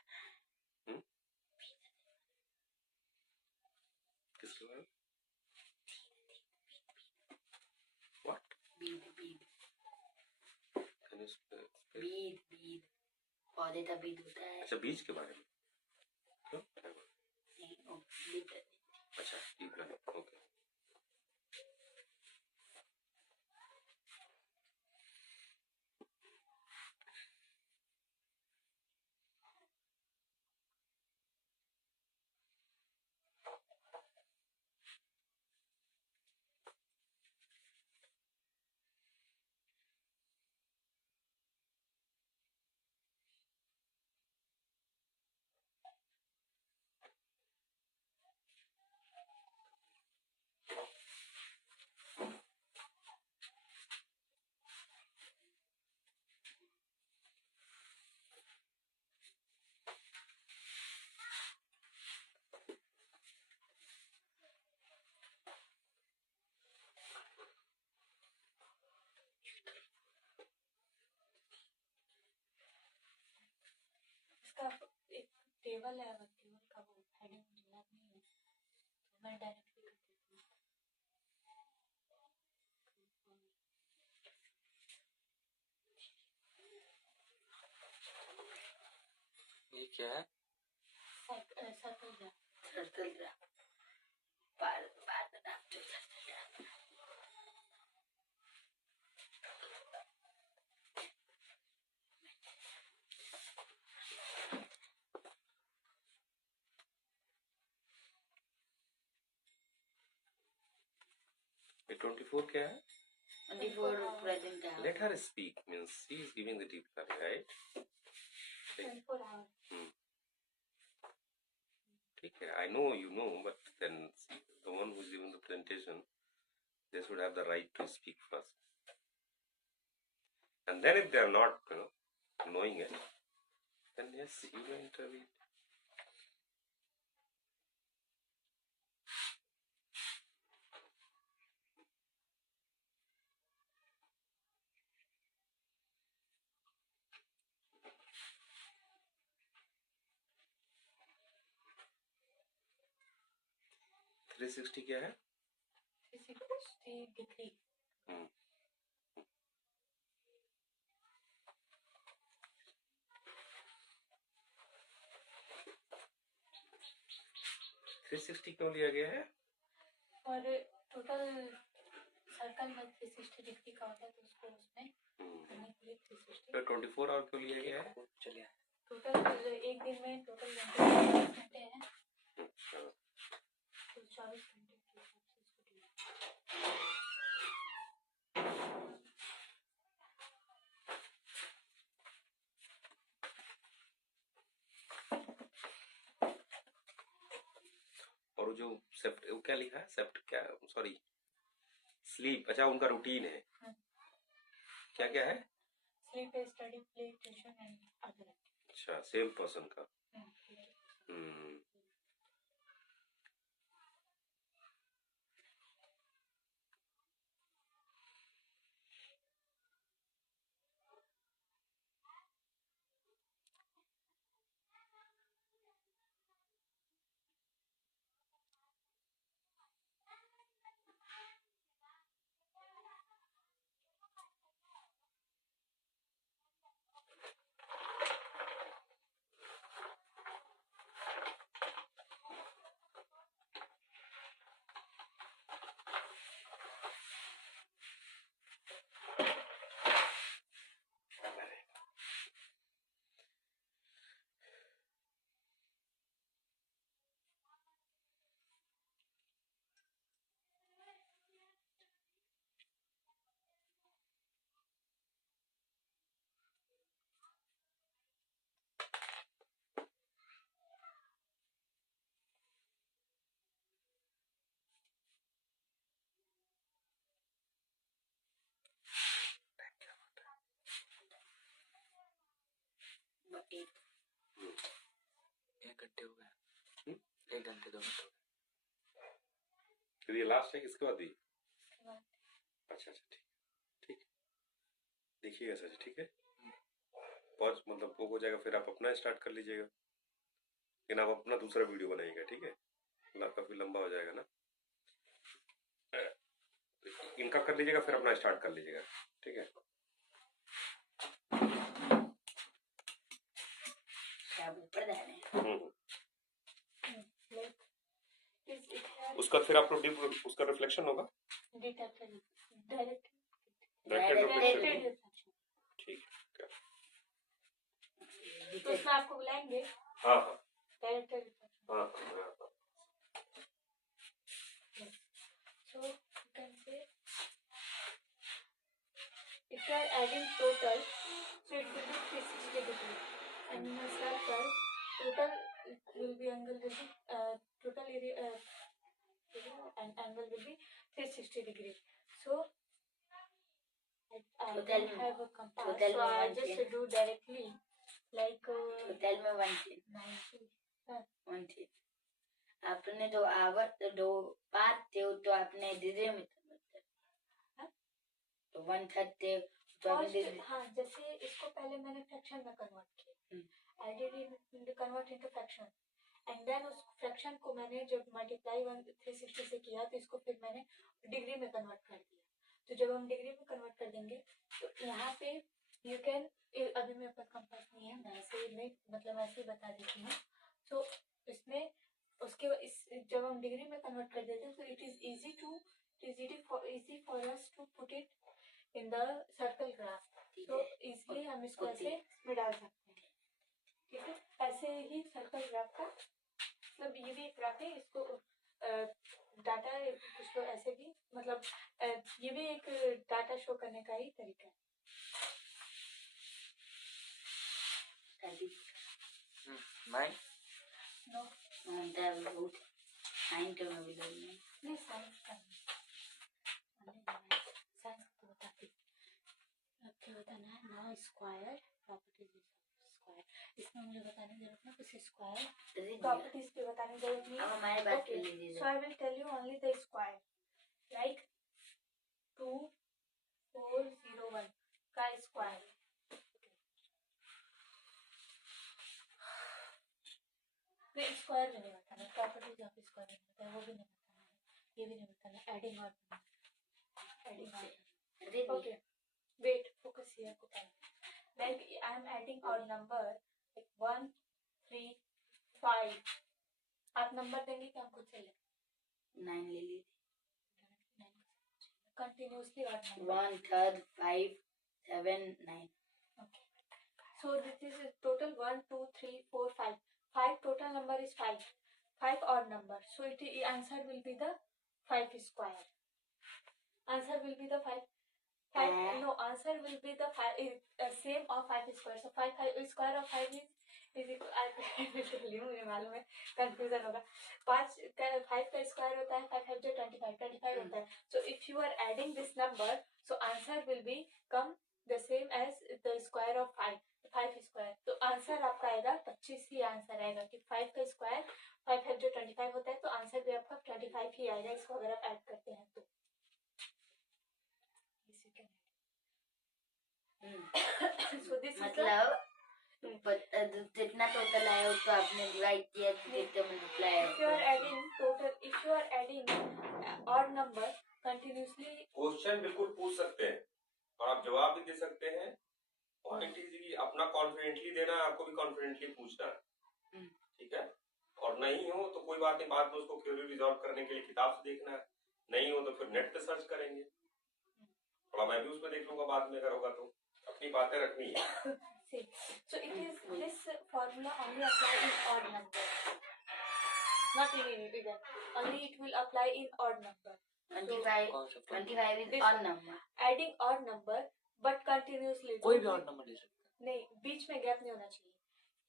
किसके बारे में? What? बीद बीद Can you spell? बीद बीद पौधे का बीज होता है। अच्छा बीज के बारे में क्यों? नहीं वो बीज अच्छा डीप लर्निंग ओके। इसका एक टेबल है, वो टेबल का वो हेडिंग मुझे याद नहीं है, तो मैं डायरेक्टली कर देती हूँ। ये क्या है? Circle graph. सर्कल ग्राफ बार बार ग्राफ जो सर्कल ग्राफ ये 24 क्या है? 24 present है। Let her speak means she is giving the deep learning, right? 24 hours। ठीक है, I know you know, but then see, the one who is giving the presentation, they should have the right to speak first. And then if they are not, knowing it, then yes, you may intervene. Three 360 क्या है? 360 degree. हम्म, 360 क्यों लिया गया है? और total circle में 360 degree का होता है, तो उसको उसमें करने के लिए 360। तो 24 और क्यों लिया गया है? चलिए टोटल एक दिन में टोटल 24 घंटे हैं, अच्छा, तो 24 घंटे के हिसाब से इसको डिवाइड। और जो सेप्ट वो क्या लिखा है? सेप्ट क्या, सॉरी स्लीप, अच्छा उनका रूटीन है। क्या क्या है? स्लीप है, study, play, tuition and other. अच्छा सेम पर्सन का। हम्म, 8. 1 घंटे हो गया। 1 घंटे 2 घंटे हो गए। फिर ये लास्ट है किसके बाद भी? उसके बाद अच्छा अच्छा ठीक ठीक देखिएगा सर ठीक है। पॉज मतलब वो हो जाएगा फिर आप अपना स्टार्ट कर लीजिएगा, लेकिन आप अपना दूसरा वीडियो बनाइएगा ठीक है, काफी लंबा हो जाएगा ना। इनका कर लीजिएगा फिर अपना स्टार्ट कर लीजिएगा ठीक है। क्या ऊपर जा रहे हैं? उसका फिर आप लोग डीप उसका रिफ्लेक्शन होगा, डायरेक्ट रिफ्लेक्शन ठीक है। तो उसमें आपको बुलाएंगे। हाँ हाँ डायरेक्ट हाँ so you can say if you are adding total so it will be 360 degree and in a circle total will be angle will be total area and angle will be 360 degree. So I don't have a compass so I just do directly like तो tell me one thing. 90 One thing. आपने जो आवर्त जो part थे तो आपने degree में convert कर, तो 1/3 तो आपने हाँ जैसे इसको पहले मैंने फ्रैक्शन में कन्वर्ट किया, I did convert into fraction and then उस फ्रैक्शन को मैंने जब मल्टीप्लाई 360 से किया तो इसको फिर मैंने डिग्री में कन्वर्ट कर दिया। तो जब हम डिग्री में कन्वर्ट कर देंगे तो यहाँ पे यू कैन, अभी मेरे पास कंपास नहीं है, मैं ऐसे में मतलब ऐसे ही बता देती हूँ। तो इसमें उसके इस जब हम डिग्री में कन्वर्ट कर देते हैं तो it is easy for us to put it in the circle graph. तो इसलिए हम इसको ऐसे में डाल सकते हैं ठीक है। ऐसे ही सर्कल ग्राफ का मतलब ये भी एक ग्राफ है, इसको डाटा कुछ तो ऐसे भी मतलब ये भी एक डाटा शो करने का ही तरीका है। नाइन नो साइन तो मैं भी लूँगी। नहीं साइंस तो बताती क्या बताना है ना। स्क्वायर प्रॉपर्टीज स्क्वायर इसमें मुझे बताने की जरूरत नहीं, कुछ स्क्वायर प्रॉपर्टीज पे बताने की जरूरत नहीं। अब हमारे बात कर लीजिए। So I will tell you only the square like 2401 का स्क्वायर। नहीं स्क्वायर भी नहीं बताना, प्रॉपर्टीज ऑफ स्क्वायर नहीं बताना, वो भी नहीं बताना, ये भी नहीं बताना। एडिंग और ओके वेट फोकस हियर को पहले लाइक आई एम एडिंग और नंबर लाइक 1 3 5 आप नंबर देंगे कि हम खुद से लें 9 ले लीजिए। कंटिन्यूअसली और number 1 3 5 7 9। okay so this is total 1 2 3 4 5 total number is 5 odd number, so the answer will be the 5 square. Answer will be the 5 no answer will be the 5 same of 5 square. So 5 square of 5 is equal मुझे मालूम है confusion होगा। 5 का square होता है 5 जो 25 होता है। So if you are adding this number, so answer will be come the same as the square of 5 square. तो आंसर आपका आएगा 25 ही आंसर आएगा कि 5 का स्क्वायर 5 जो 25 होता है, तो आंसर भी आपका 25 ही आएगा इसको अगर आप ऐड करते हैं तो। So this मतलब जितना टोटल आया उसको आपने डिवाइड किया तो जितना मल्टीप्लाई है। if you are adding total, if you are adding odd number continuously question बिल्कुल पूछ सकते हैं और आप जवाब भी दे सकते हैं। पॉइंट इजी अपना कॉन्फिडेंटली देना है, आपको भी कॉन्फिडेंटली पूछना है ठीक है। और नहीं हो तो कोई बात नहीं, बाद में उसको क्वेरी रिजॉल्व करने के लिए किताब से देखना है, नहीं हो तो फिर नेट पे सर्च करेंगे, थोड़ा मैं भी उसमें देख लूंगा बाद में अगर होगा तो। अपनी बातें रखनी है। see so it is this formula only apply in odd number, not in even, only it will apply in odd number। 25 is odd number, adding odd number but continuously कोई भी और नंबर ले सकते हैं। नहीं बीच में गैप नहीं होना चाहिए।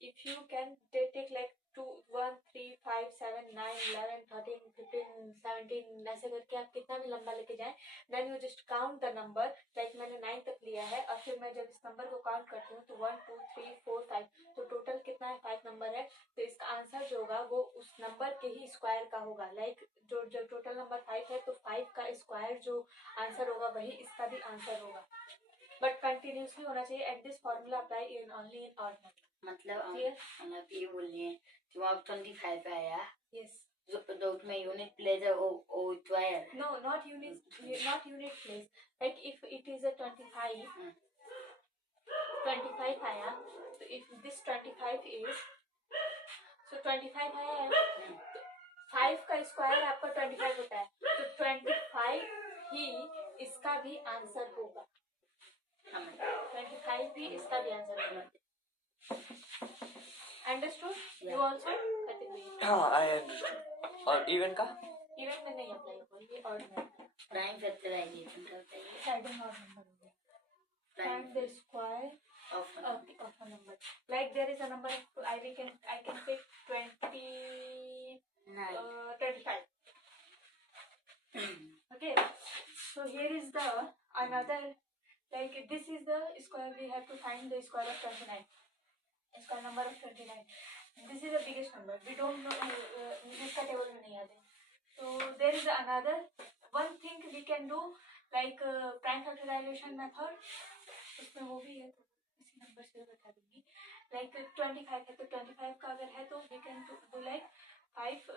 if you can take like 2 1 3 5 7 9 11 13 15 17 ऐसे करके आप कितना भी लंबा लेके जाएं, then you just count the number. Like मैंने 9 तक लिया है और फिर मैं जब इस नंबर को काउंट करती हूँ तो 1 2 3 4 5, तो टोटल कितना है 5 नंबर है। तो इसका आंसर जो होगा वो उस नंबर के ही स्क्वायर का होगा। लाइक जो टोटल नंबर 5 है तो 5 का स्क्वायर जो आंसर होगा वही इसका भी आंसर होगा। बट कंटिन्यूसली होना चाहिए। At this formula apply in only in odd number. मतलब Clear? हम आप ये बोल रहे हैं जो आप 25 आया यस। जो उसमें यूनिट प्लेस है वो स्क्वायर है। No, not unit place. Like if it is a 25, 25 आया, तो if this 25 is, so 25 आया है, तो 5 का स्क्वायर आपका 25 होता है, तो 25 ही इसका भी आंसर होगा। 25 भी इसका भी आंसर होगा। अंडरस्टूड? Yeah. You also? हाँ आई अंडरस्टैंड। और इवन का इवन में नहीं अप्लाई होगा, ये और प्राइम फैक्टराइजेशन का बताइए। साइडिंग और नंबर होगा। Prime Find the square of of a number. Like there is a number of, I can take 25. Okay. So here is the another, like this is the square. We have to find the square of 29. Square number of 29. This is the biggest number. We don't know इसका table में नहीं याद है. So there is another one thing we can do, like prime factorization method. इसमें वो भी है, तो इसी नंबर से बता दूंगी। लाइक 25 है तो 25 का अगर है तो we can do like 5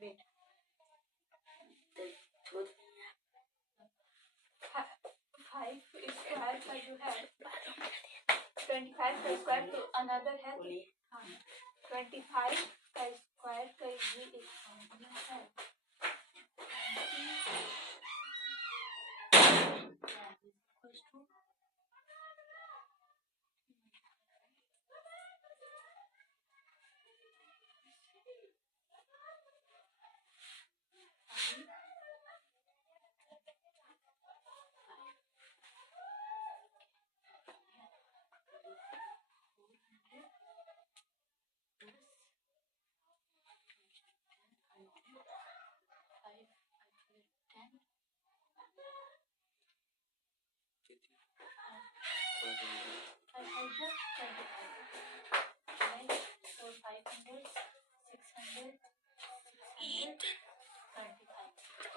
wait 5 square का जो है 25 का स्क्वायर, तो अनदर है 25 का स्क्वायर का ये एक फॉर्मूला है।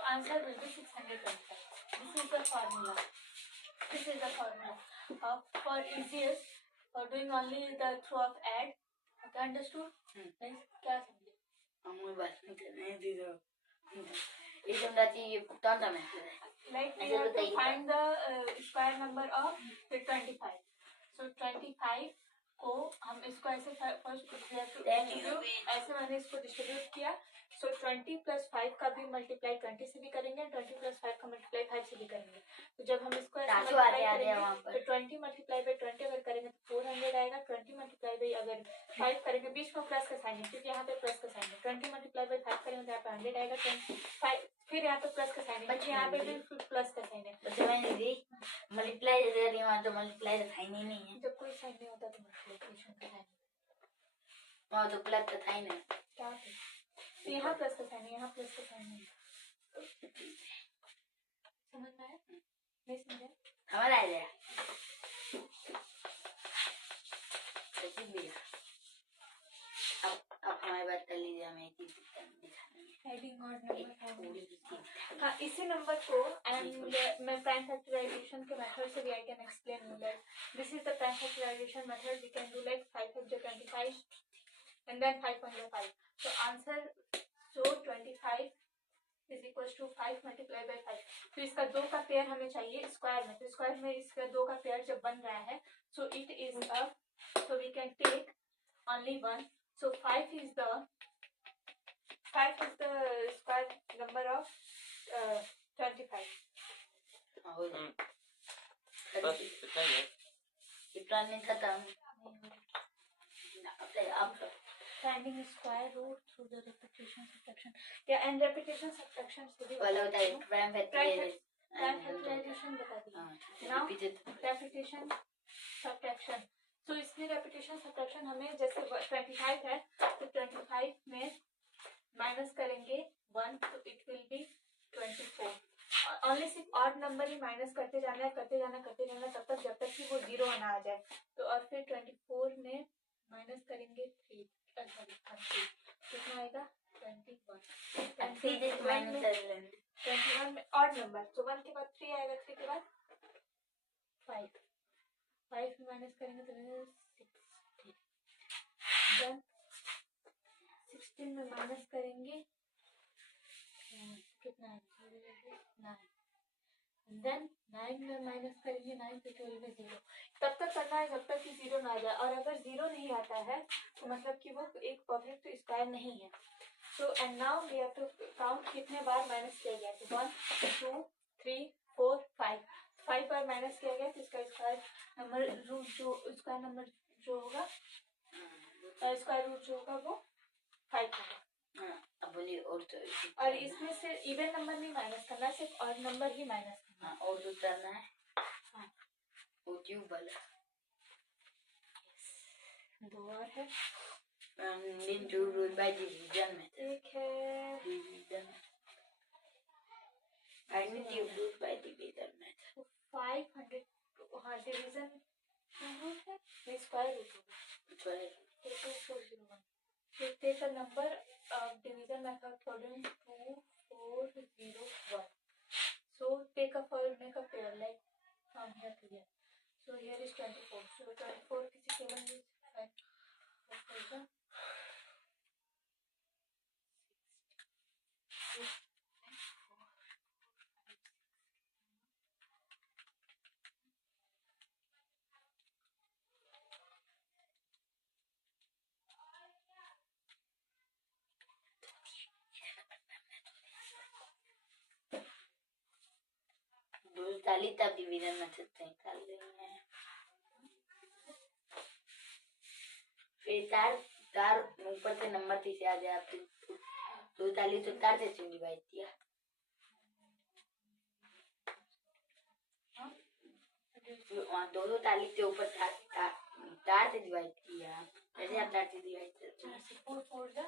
Answer will be 625. This is the formula. This is the formula for easiest for doing only the throw of add. Okay, understood? Guys, क्या समझे? हम बात नहीं कर रहे हैं दीदी। ये समझा चाहिए तांता में। Like we have to find the square number of the 25. So 25 को हम इसको ऐसे फर्स्ट डिस्ट्रीब्यूट, ऐसे मैंने इसको डिस्ट्रीब्यूट किया। सो 20 + 5 का भी मल्टीप्लाई 20 से भी करेंगे, 20 + 5 का मल्टीप्लाई 5 से भी करेंगे। तो जब हम इसको ऐसे मल्टीप्लाई करेंगे तो 20 × 20 अगर करेंगे तो 400 आएगा। 20 × अगर 5 करेंगे, बीच में प्लस का साइन है क्योंकि यहाँ पे प्लस का साइन है। 20 × 5 करेंगे तो यहाँ पे 100 आएगा। 25 फिर यहाँ पे प्लस का साइन है, बच्चे यहाँ पे भी प्लस का साइन है। मल्टीप्लाई दे रही तो मल्टीप्लाई का साइन ही नहीं है। जब कोई साइन नहीं होता तो मल्टीप्लिकेशन का साइन वहाँ तो प्लस का साइन है। क्या है? तो यहाँ प्लस का साइन है, यहाँ प्लस का साइन है। समझ में आया? नहीं समझा? हमारा आ गया। अब हमारी बात कर लीजिए, हमें एक चीज दिखानी है। हेडिंग और नंबर। हाँ, इसी नंबर को एंड मैं प्राइम फैक्टराइजेशन के मेथड से भी I can explain you. Like this is the prime factorization method. We can do like 5 × 25 and then 5 × 5. So answer, so 25 is equals to 5 multiplied by 5. तो इसका 2 का पेयर हमें चाहिए स्क्वायर में। तो स्क्वायर में इसका 2 का पेयर जब बन रहा है, so it is a, so we can take only one. So 5 is the square number of 25. बस इतना ही है। इतना नहीं खत्म। अब Finding square root through the repetition subtraction. Yeah, and repetition subtraction से भी वाला होता है प्राइम फैक्टराइजेशन बता दी। Now repetition subtraction. So इसमें repetition subtraction हमें जैसे 25 है तो 25 में माइनस करेंगे 1, तो ऑड नंबर ही माइनस करते जाना है तब तक जब तक कि वो 0 ना आ जाए। तो और फिर 24 में माइनस करेंगे 3, कितना आएगा 21 में ऑड नंबर, तो 1 के बाद 3 आएगा, 3 के बाद 5 में माइनस करेंगे तो 16, देन 16 में माइनस करेंगे कितना है 9, देन 9 में माइनस करेंगे 9 से 12 में 0, तब तक करना है जब तक कि 0 ना आ जाए। और अगर 0 नहीं आता है तो मतलब कि वो एक परफेक्ट स्क्वायर नहीं है। So and now we have to count कितने बार माइनस किया गया, तो 1 2 3 4 5 बार माइनस किया गया, तो इसका स्क्वायर नंबर रूट जो होगा स्क्वायर रूट जो होगा वो 5 होगा। और इसमें से इवन नंबर नहीं माइनस करना, सिर्फ ऑड नंबर ही माइनस करना। और जो करना है वो ट्यूब वाला 2 और है, बाय डिवीजन में एक है डिवीजन मैग्नीट्यूड बाय डिवीजन में 500, हाँ डिवीजन रूट है, ये स्क्वायर रूट होगा 2401। So take a number of division method following 2401. So make a pair like from here to here. So here is 24. So 24 किसी table में 5 ताली तब डिवीजन मेथड से निकाल रहे हैं। फिर तार ऊपर से नंबर 3 से आ जाए, आप 2 तो तार से क्यों डिवाइड किया? वहाँ 2 ताली के ऊपर तार से डिवाइड किया, ऐसे आप तार से डिवाइड करते हैं। 4 4 जा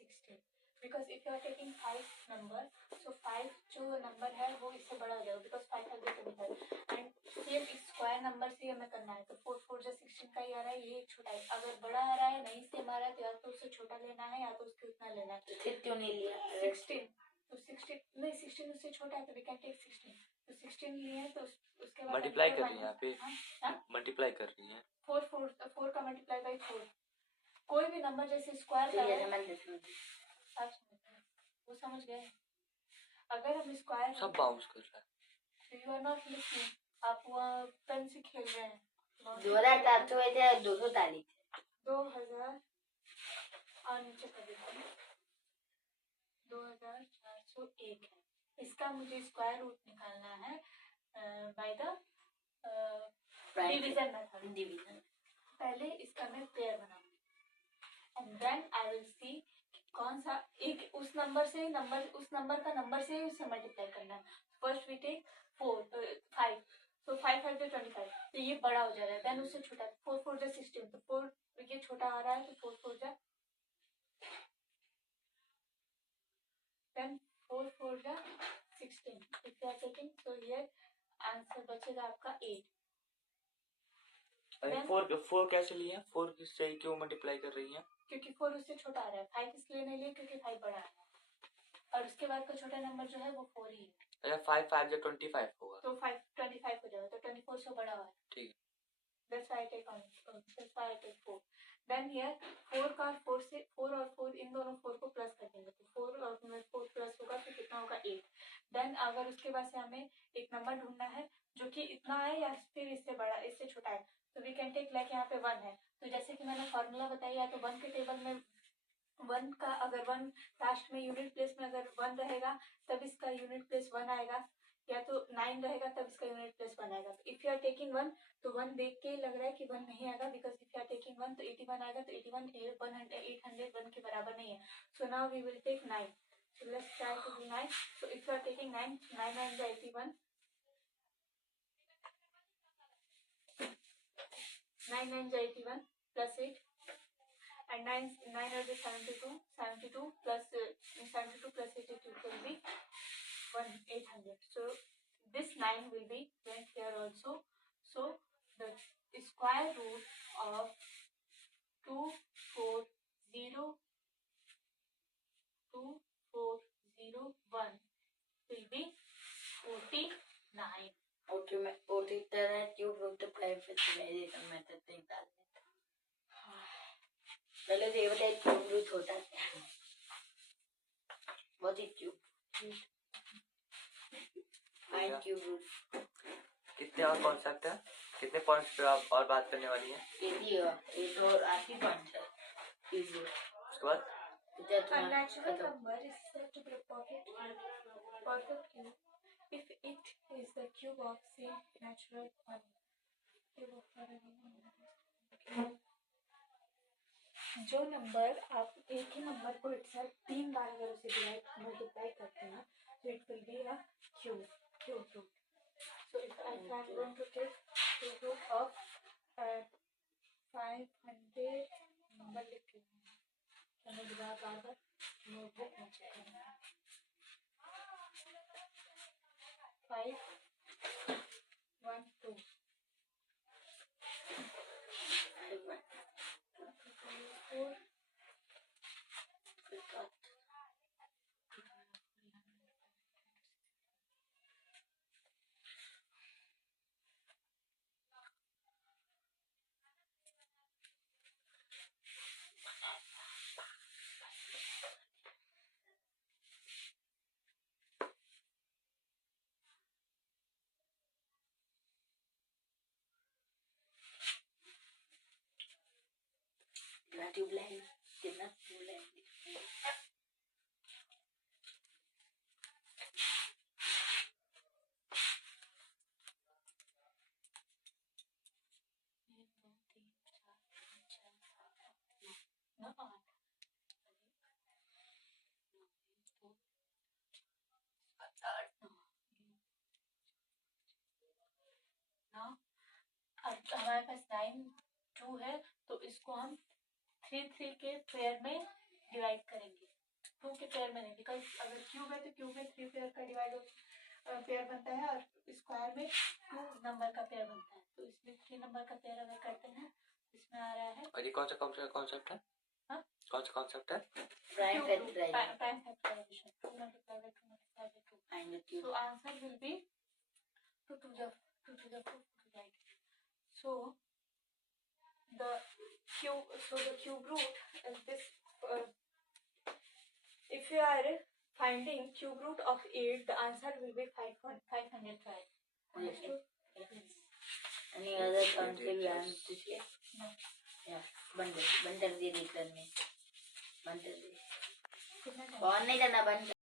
16, because if you are taking 5 number, so 5 जो नंबर है वो इससे बड़ा हो जाएगा, because 5 है तो 25 एंड सेम स्क्वायर नंबर से हमें करना है। तो 4 4 जा 16 का ही आ रहा है, ये छोटा है। अगर बड़ा आ रहा है नहीं सेम आ रहा है तो या तो उससे छोटा लेना है या तो उसके उतना लेना है। तो फिर क्यों नहीं लिया 16, तो 16 नहीं 16 उससे छोटा है तो वी कैन टेक 16, तो 16 लिए तो उसके बाद मल्टीप्लाई कर रही है यहाँ पे, मल्टीप्लाई कर रही है 4 का मल्टीप्लाई बाई 4, कोई भी नंबर जैसे स्क्वायर का है वो समझ गए। अगर हम स्क्वायर सब बाउंस कर रहा है। यू आर नॉट लिसनिंग, आप वहाँ पेन से खेल रहे हैं। 2400 है या 200 ताली 2000 और नीचे कर देते हैं 2401 है, इसका मुझे स्क्वायर रूट निकालना है बाय द डिवीजन मेथड। पहले इसका मैं पेयर बनाऊंगी and then I will see कौन सा एक उस नंबर का नंबर से उसे मल्टीप्लाई करना है। फर्स्ट वी टेक 5, तो 5 5 25, तो ये बड़ा हो जा रहा है, देन उससे छोटा 4 4 जा 16, तो 4 ये छोटा आ रहा है तो 4 4 जा, देन 4 4 जा 16, if you are taking, so here answer बचेगा आपका 8। अरे 4 कैसे लिया? 4 से क्यों मल्टीप्लाई कर रही है? क्योंकि 4 उससे छोटा आ रहा है, 5 इसलिए नहीं लिया क्योंकि 5 बड़ा है और उसके बाद का छोटा नंबर जो है वो 4 ही है। अच्छा 5 5 या 25 होगा, तो 5 25 हो जाएगा, तो 24 से बड़ा है। ठीक है। That's why I take 4. Then here 4 का 4 से 4 और 4 इन दोनों 4 को प्लस कर देंगे, तो 4 और 4 प्लस होगा तो कितना होगा 8। देन अगर उसके बाद से हमें एक नंबर ढूंढना है जो कि इतना है या फिर इससे बड़ा इससे छोटा है, तो वी कैन टेक लाइक यहाँ पे 1 है, तो जैसे कि मैंने फॉर्मूला बताया तो 1 के टेबल में 1 का अगर 1 लास्ट में यूनिट प्लेस में अगर 1 रहेगा तब इसका यूनिट प्लेस 1 आएगा, या तो 9 रहेगा तब इसका यूनिट प्लेस 1 आएगा। तो इफ यू आर टेकिंग 1 तो 1 देख के लग रहा है कि 1 नहीं आएगा, because if you are taking 1 तो 81 आएगा, तो 81 801 के बराबर नहीं है। So now we will take 9, so let's try to do 9। So if you are taking 9 9 9 81, 9 9 81 plus 8 and 9 9 are 72 plus 72 plus 82 will be 800. So this 9 value 1 will be 49. OT तरह cube root prime factorization method से निकालने का। पहले तो ये बताइए cube root होता क्या है? What is cube? Find cube root. कितने और कॉन्सेप्ट है, कितने पॉइंट्स पे आप और बात करने वाली है? ये तो आखिरी पॉइंट है क्यूब रूट। उसके बाद A natural number is said to be a perfect cube if it is the cube of same natural number. जो नंबर आप एक ही नंबर को इटसेल्फ 3 बार अगर उसे डिवाइड मल्टीप्लाई करते हैं तो it will be a cube root. So if I am going to take cube root of 500 number लिखती हूँ, हमें दोबारा बार नोटबुक में चेक करना है. 5 1 2 4 ट्यूबलाइट कितना ट्यूबलाइट अब हमारे पास 9 2 है तो इसको हम 3 3 के पेयर में डिवाइड करेंगे. 2 के पेयर में नहीं, बिकॉज अगर क्यूब है तो क्यूब में 3 पेयर का पेयर बनता है और स्क्वायर में 2 नंबर का पेयर बनता है. तो इसमें 3 नंबर का पेयर अगर करते हैं इसमें आ रहा है. और ये कौन सा कॉन्सेप्ट है? हाँ? कौन सा कॉन्सेप्ट है? Prime factorization. Prime factorization 2 multiplied by 2 multiplied by 2. Find the cube. So answer will be 2 to the 4 right. So the cube root is this. If you are finding cube root of 8, the answer will be 505. Understood? Yes. Any other concept you have to say? No. Yeah. बंद कर दिए देखने में. बंद कर दिए. कितना time? On नहीं करना, बंद.